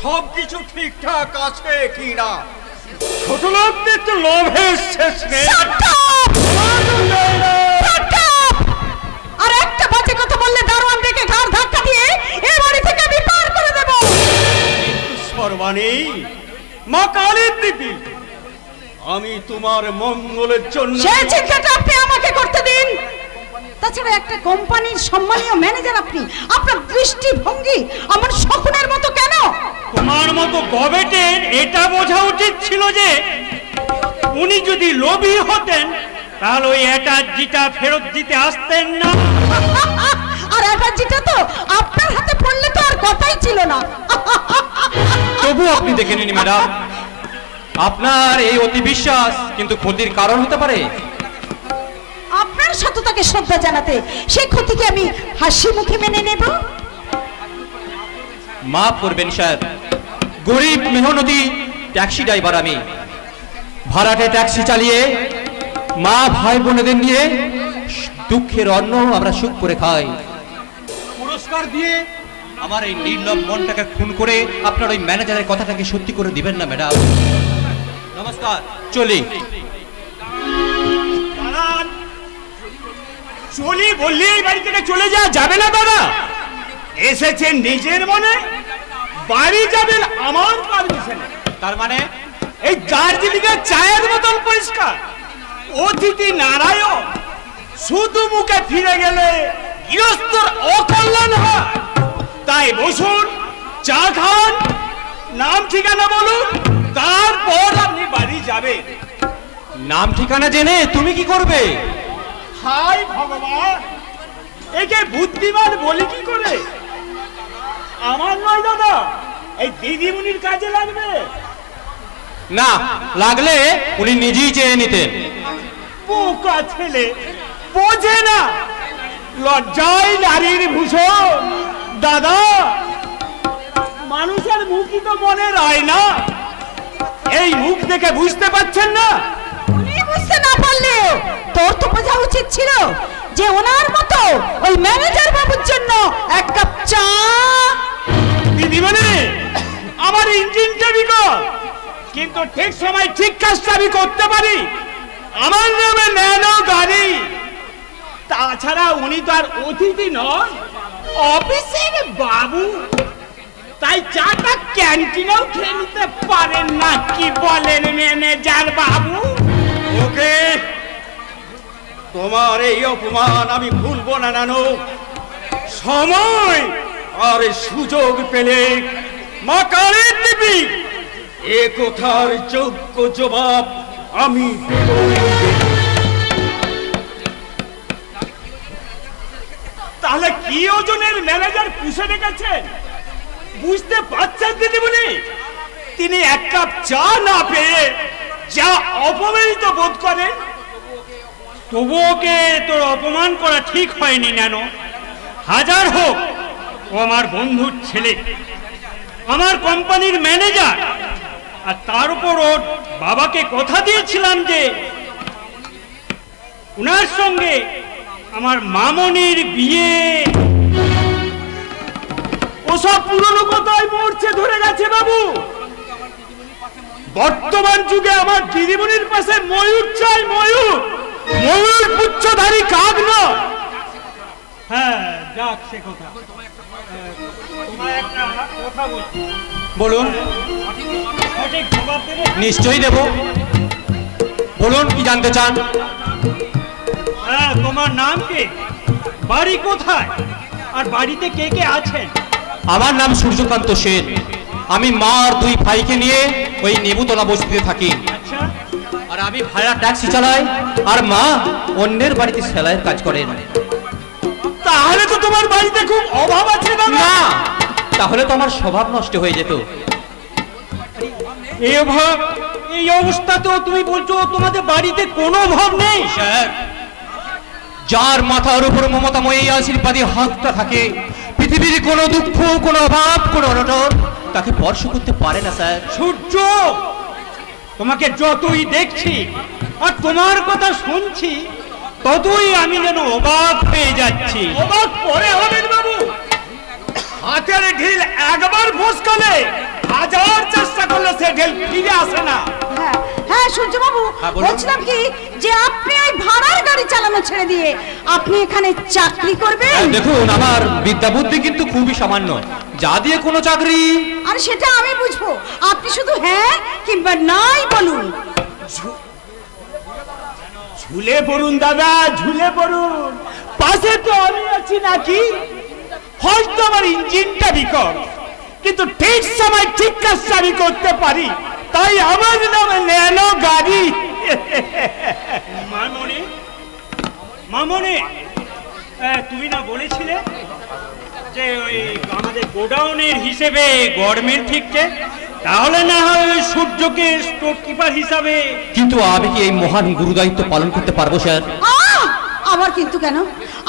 সবকিছু ঠিকঠাক আছে কিনা। ছোট লোকদের তো লোভের শেষ নেই। আর একটা বাজে কথা বললে দারোয়ান দেখে ঘাড় ধাক্কা দিয়ে এই বাড়ি থেকে আমি পার করে দেব। সর্বাণী, মা কালীর দিব্যি, আমি তোমার মঙ্গলের জন্য। সেই চিন্তাটা আপনি আমাকে করতে দিন। তাছাড়া একটা কোম্পানির সম্মানীয় ম্যানেজার আপনি, আপনার দৃষ্টিভঙ্গি আমার শকুনের মতো কেন? তোমার মতো গবেটের এটা বোঝা উচিত ছিল যে উনি যদি লোভী হতেন তাহলে ওই অ্যাটাজিটা ফেরত দিতে আসতেন না। আর অ্যাটাজিটা তো আপনার হাতে পড়লে তো আর কথাই ছিল না। তবু আপনি দেখে নিন ম্যাডাম, আপনার এই অতি বিশ্বাস কিন্তু ক্ষতির কারণ হতে পারে। আপনার সততাকে শ্রদ্ধা জানাতে সেই ক্ষতিকে আমি হাসি মুখে মেনে নেব। মাফ করবেন স্যার, গরিব মেহনতি ট্যাক্সি ড্রাইভার আমি। ভাড়াটে ট্যাক্সি চালিয়ে মা ভাই বোনেদের নিয়ে দুঃখের অন্ন আমরা সুখ করে খাই। পুরস্কার দিয়ে আমার এই নির্লভ মনটাকে খুন করে আপনার ওই ম্যানেজারের কথাটাকে সত্যি করে দিবেন না ম্যাডাম। নমস্কার, চলি। চলি বললি এই বাড়ি থেকে চলে যাওয়া যাবে না দাদা। এসেছেন নিজের মনে, বাড়ি যাবেন আমার পারমিশনে। তার মানে এই দার্জিলিংয়ের চায়ের বোতল পরিষ্কার, অতিথি নারায়ণ। শুধু মুখে ফিরে গেলে গৃহস্থর অকল্যাণ হয়। তাই বসুন, চা খান, নাম ঠিকানা বলুন, তারপর আপনি বাড়ি যাবেন। নাম ঠিকানা জেনে তুমি কি করবে? হাই ভগবান, একে বুদ্ধিমান বলি কি করে? আমার নয় দাদা, এই দিদিমণির কাজে লাগবে। না লাগলে উনি নিজেই চেয়ে নিতেন। পোকা ছেলে, বোঝে না লজ্জায় নারীর ভূষণ। দাদা, মানুষের মুখই তো মনের আয়না। এই মুখ দেখে বুঝতে পারছেন না? উনি বুঝতে না পারলেও তোর তো বোঝা উচিত ছিল যে ওনার মতো ওই ম্যানেজার বাবুর জন্য এক কাপ চা। দিদিমণি, আমার ইঞ্জিনটা বিকল, কিন্তু ঠিক সময় ঠিক কাজটা আমি করতে পারি। আমার নামে ন্যানো গাড়ি। তাছাড়া উনি তো আর অতিথি নন, অফিসের বাবু। তাই চাটা ক্যান্টিনেও খেয়ে নিতে পারেন না, কি বলেন ম্যানেজার বাবু? ওকে, তোমার এই অপমান আমি ভুলবো না নানু। সময় আর সুযোগ পেলে মা কালীর দেবী এ কথার যোগ্য জবাব আমি দেব। তাহলে কি ওজনের ম্যানেজার পুষে রেখেছেন বুঝতে পারছেন দিদিমণি? তিনি এক কাপ চা না পেয়ে যা অপমানিত বোধ করেন। তবু ওকে তোর অপমান করা ঠিক হয়নি কেন? হাজার হোক ও আমার বন্ধুর ছেলে, আমার কোম্পানির ম্যানেজার, আর তার উপর ওর বাবাকে কথা দিয়েছিলাম যে উনার সঙ্গে আমার মামনির বিয়ে। ওসব পুরনো কথাই মরছে ধরে গেছে বাবু। বর্তমান যুগে আমার দিদিমণির পাশে ময়ূর চাই, ময়ূর, ময়ূর পুচ্ছধারী কাক নয়। হ্যাঁ, যাক সে কথা। বলুন। সঠিক জবাব দেবে? নিশ্চয়ই দেব। বলুন কি জানতে চান? হ্যাঁ, তোমার নাম কি, বাড়ি কোথায়, আর বাড়িতে কে কে আছেন? আমার নাম সূর্যকান্ত সেন। আমি মা আর দুই ভাইকে নিয়ে ওই নেবুতলা বস্তিতে থাকি। আচ্ছা, আর আমি ভাড়া ট্যাক্সি চালাই, আর মা অন্যের বাড়িতে সেলাইয়ের কাজ করেন। তাহলে তো তোমার বাড়িতে খুব অভাব আছে বাবা। না, তাহলে তো আমার স্বভাব নষ্ট হয়ে যেত। এই অবস্থাতেও তুমি বলছো তোমাদের বাড়িতে কোনো অভাব নেই? স্যার, যার মাথার উপর মমতাময়ী আশীর্বাদী হাতটা থাকে, পৃথিবীর কোনো দুঃখ, কোনো অভাব, কোনো অনটন তাকে স্পর্শ করতে পারে না স্যার। সূর্য, তোমাকে যতই দেখছি আর তোমার কথা শুনছি ততই আমি যেন অবাক হয়ে যাচ্ছি। অবাক পরে হবেন বাবু। হাতের ঢিল একবার ফসকালে হাজার চেষ্টা করলে সে ঢিল ফিরে আসে না। হ্যাঁ হ্যাঁ সূর্যবাবু, হ্যাঁ, বলুন। বলছিলাম কি যে আপনি ওই ভাড়ার গাড়ি চালানো ছেড়ে দিয়ে আপনি এখানে চাকরি করবেন? দেখুন, আমার বিদ্যা বুদ্ধি কিন্তু খুবই সামান্য, যা দিয়ে কোনো চাকরি। আর সেটা আমি বুঝবো, আপনি শুধু হ্যাঁ কিংবা নাই বলুন। ঝুলে পড়ুন দাদা, ঝুলে পড়ুন। পাশে তো আমি আছি নাকি? হয়তো আমার ইঞ্জিনটা বিকল, কিন্তু ঠিক সময় ঠিক কাজটা আমি করতে পারি, তাই আমার নামে ন্যানো গাড়ি। মামনি, মামনি, তুমি না বলেছিলে যে ওই আমাদের গোডাউনের হিসেবে গভর্নমেন্ট ঠিকছে, তাহলে না হয় ওই সূর্যকে স্টোর কিপার হিসাবে। কিন্তু আমি কি এই মহান গুরুদায়িত্ব পালন করতে পারবো স্যার? আবার কিন্তু কেন?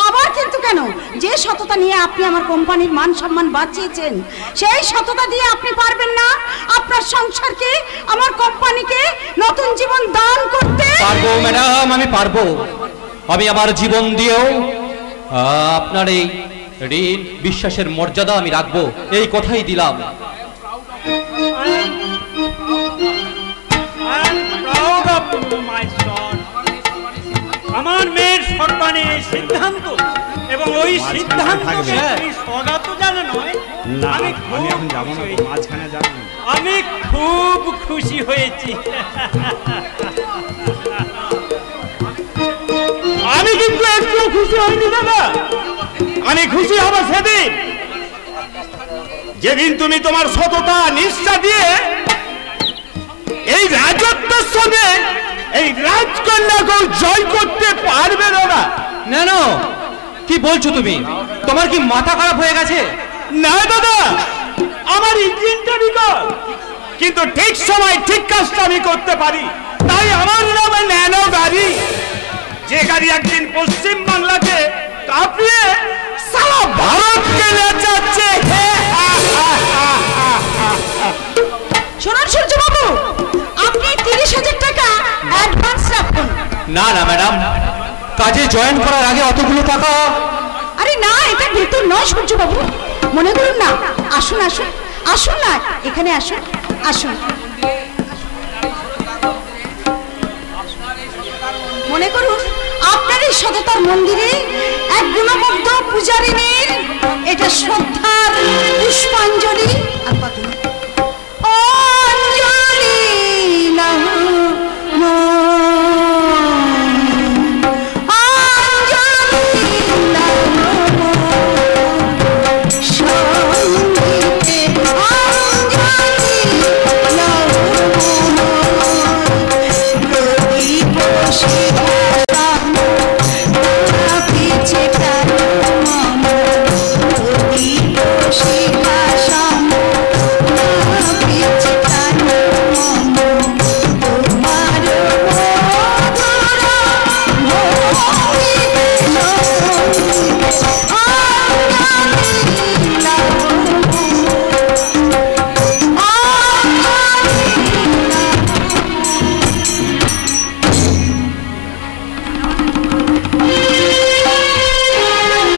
আবার কিন্তু কেন? যে সততা নিয়ে আপনি আমার কোম্পানির মান সম্মান বাঁচিয়েছেন, সেই সততা দিয়ে আপনি পারবেন না আপনার সংসারকে, আমার কোম্পানিকে নতুন জীবন দান করতে? পারবো ম্যাডাম, আমি পারবো। আমি আমার জীবন দিয়েও আপনার এই ঋণ বিশ্বাসের মর্যাদা আমি রাখবো, এই কথাই দিলাম। আমার মেয়ের সম্মানে সিদ্ধান্ত, এবং ওই সিদ্ধান্ত সদা তো জানে নয়। আমি খুব খুশি হয়েছি। আমি কিন্তু একটু খুশি হইনি দাদা। আমি খুশি হব সেদিন যেদিন তুমি তোমার সততা নিষ্ঠা দিয়ে এই রাজত্বের সঙ্গে এই রাজকন্যাকে জয় করতে পারবে না। না, কি বলছো তুমি? তোমার কি মাথা খারাপ হয়ে গেছে? না দাদা, আমার ইঞ্জিনটা বিকল, কিন্তু ঠিক সময় ঠিক কাজটা আমি করতে পারি, তাই আমার নামে ন্যানো গাড়ি। যে গাড়ি একদিন পশ্চিম বাংলাকে কাঁপিয়ে সারা ভারতকে নেচাচ্ছে। শোনান সূর্যবাবু, আপনি 30,000 টাকা অ্যাডভান্স রাখুন। না ম্যাডাম, কাজে জয়েন করার আগে অতগুলো টাকা? আরে না, এটা কিন্তু নয় সূর্যবাবু, মনে করুন না। আসুন আসুন আসুন না, এখানে আসুন আসুন। মনে করুন আপনার এই সততার মন্দিরে এক গুণমুগ্ধ পূজারিনীর এটা শ্রদ্ধার পুষ্পাঞ্জলি।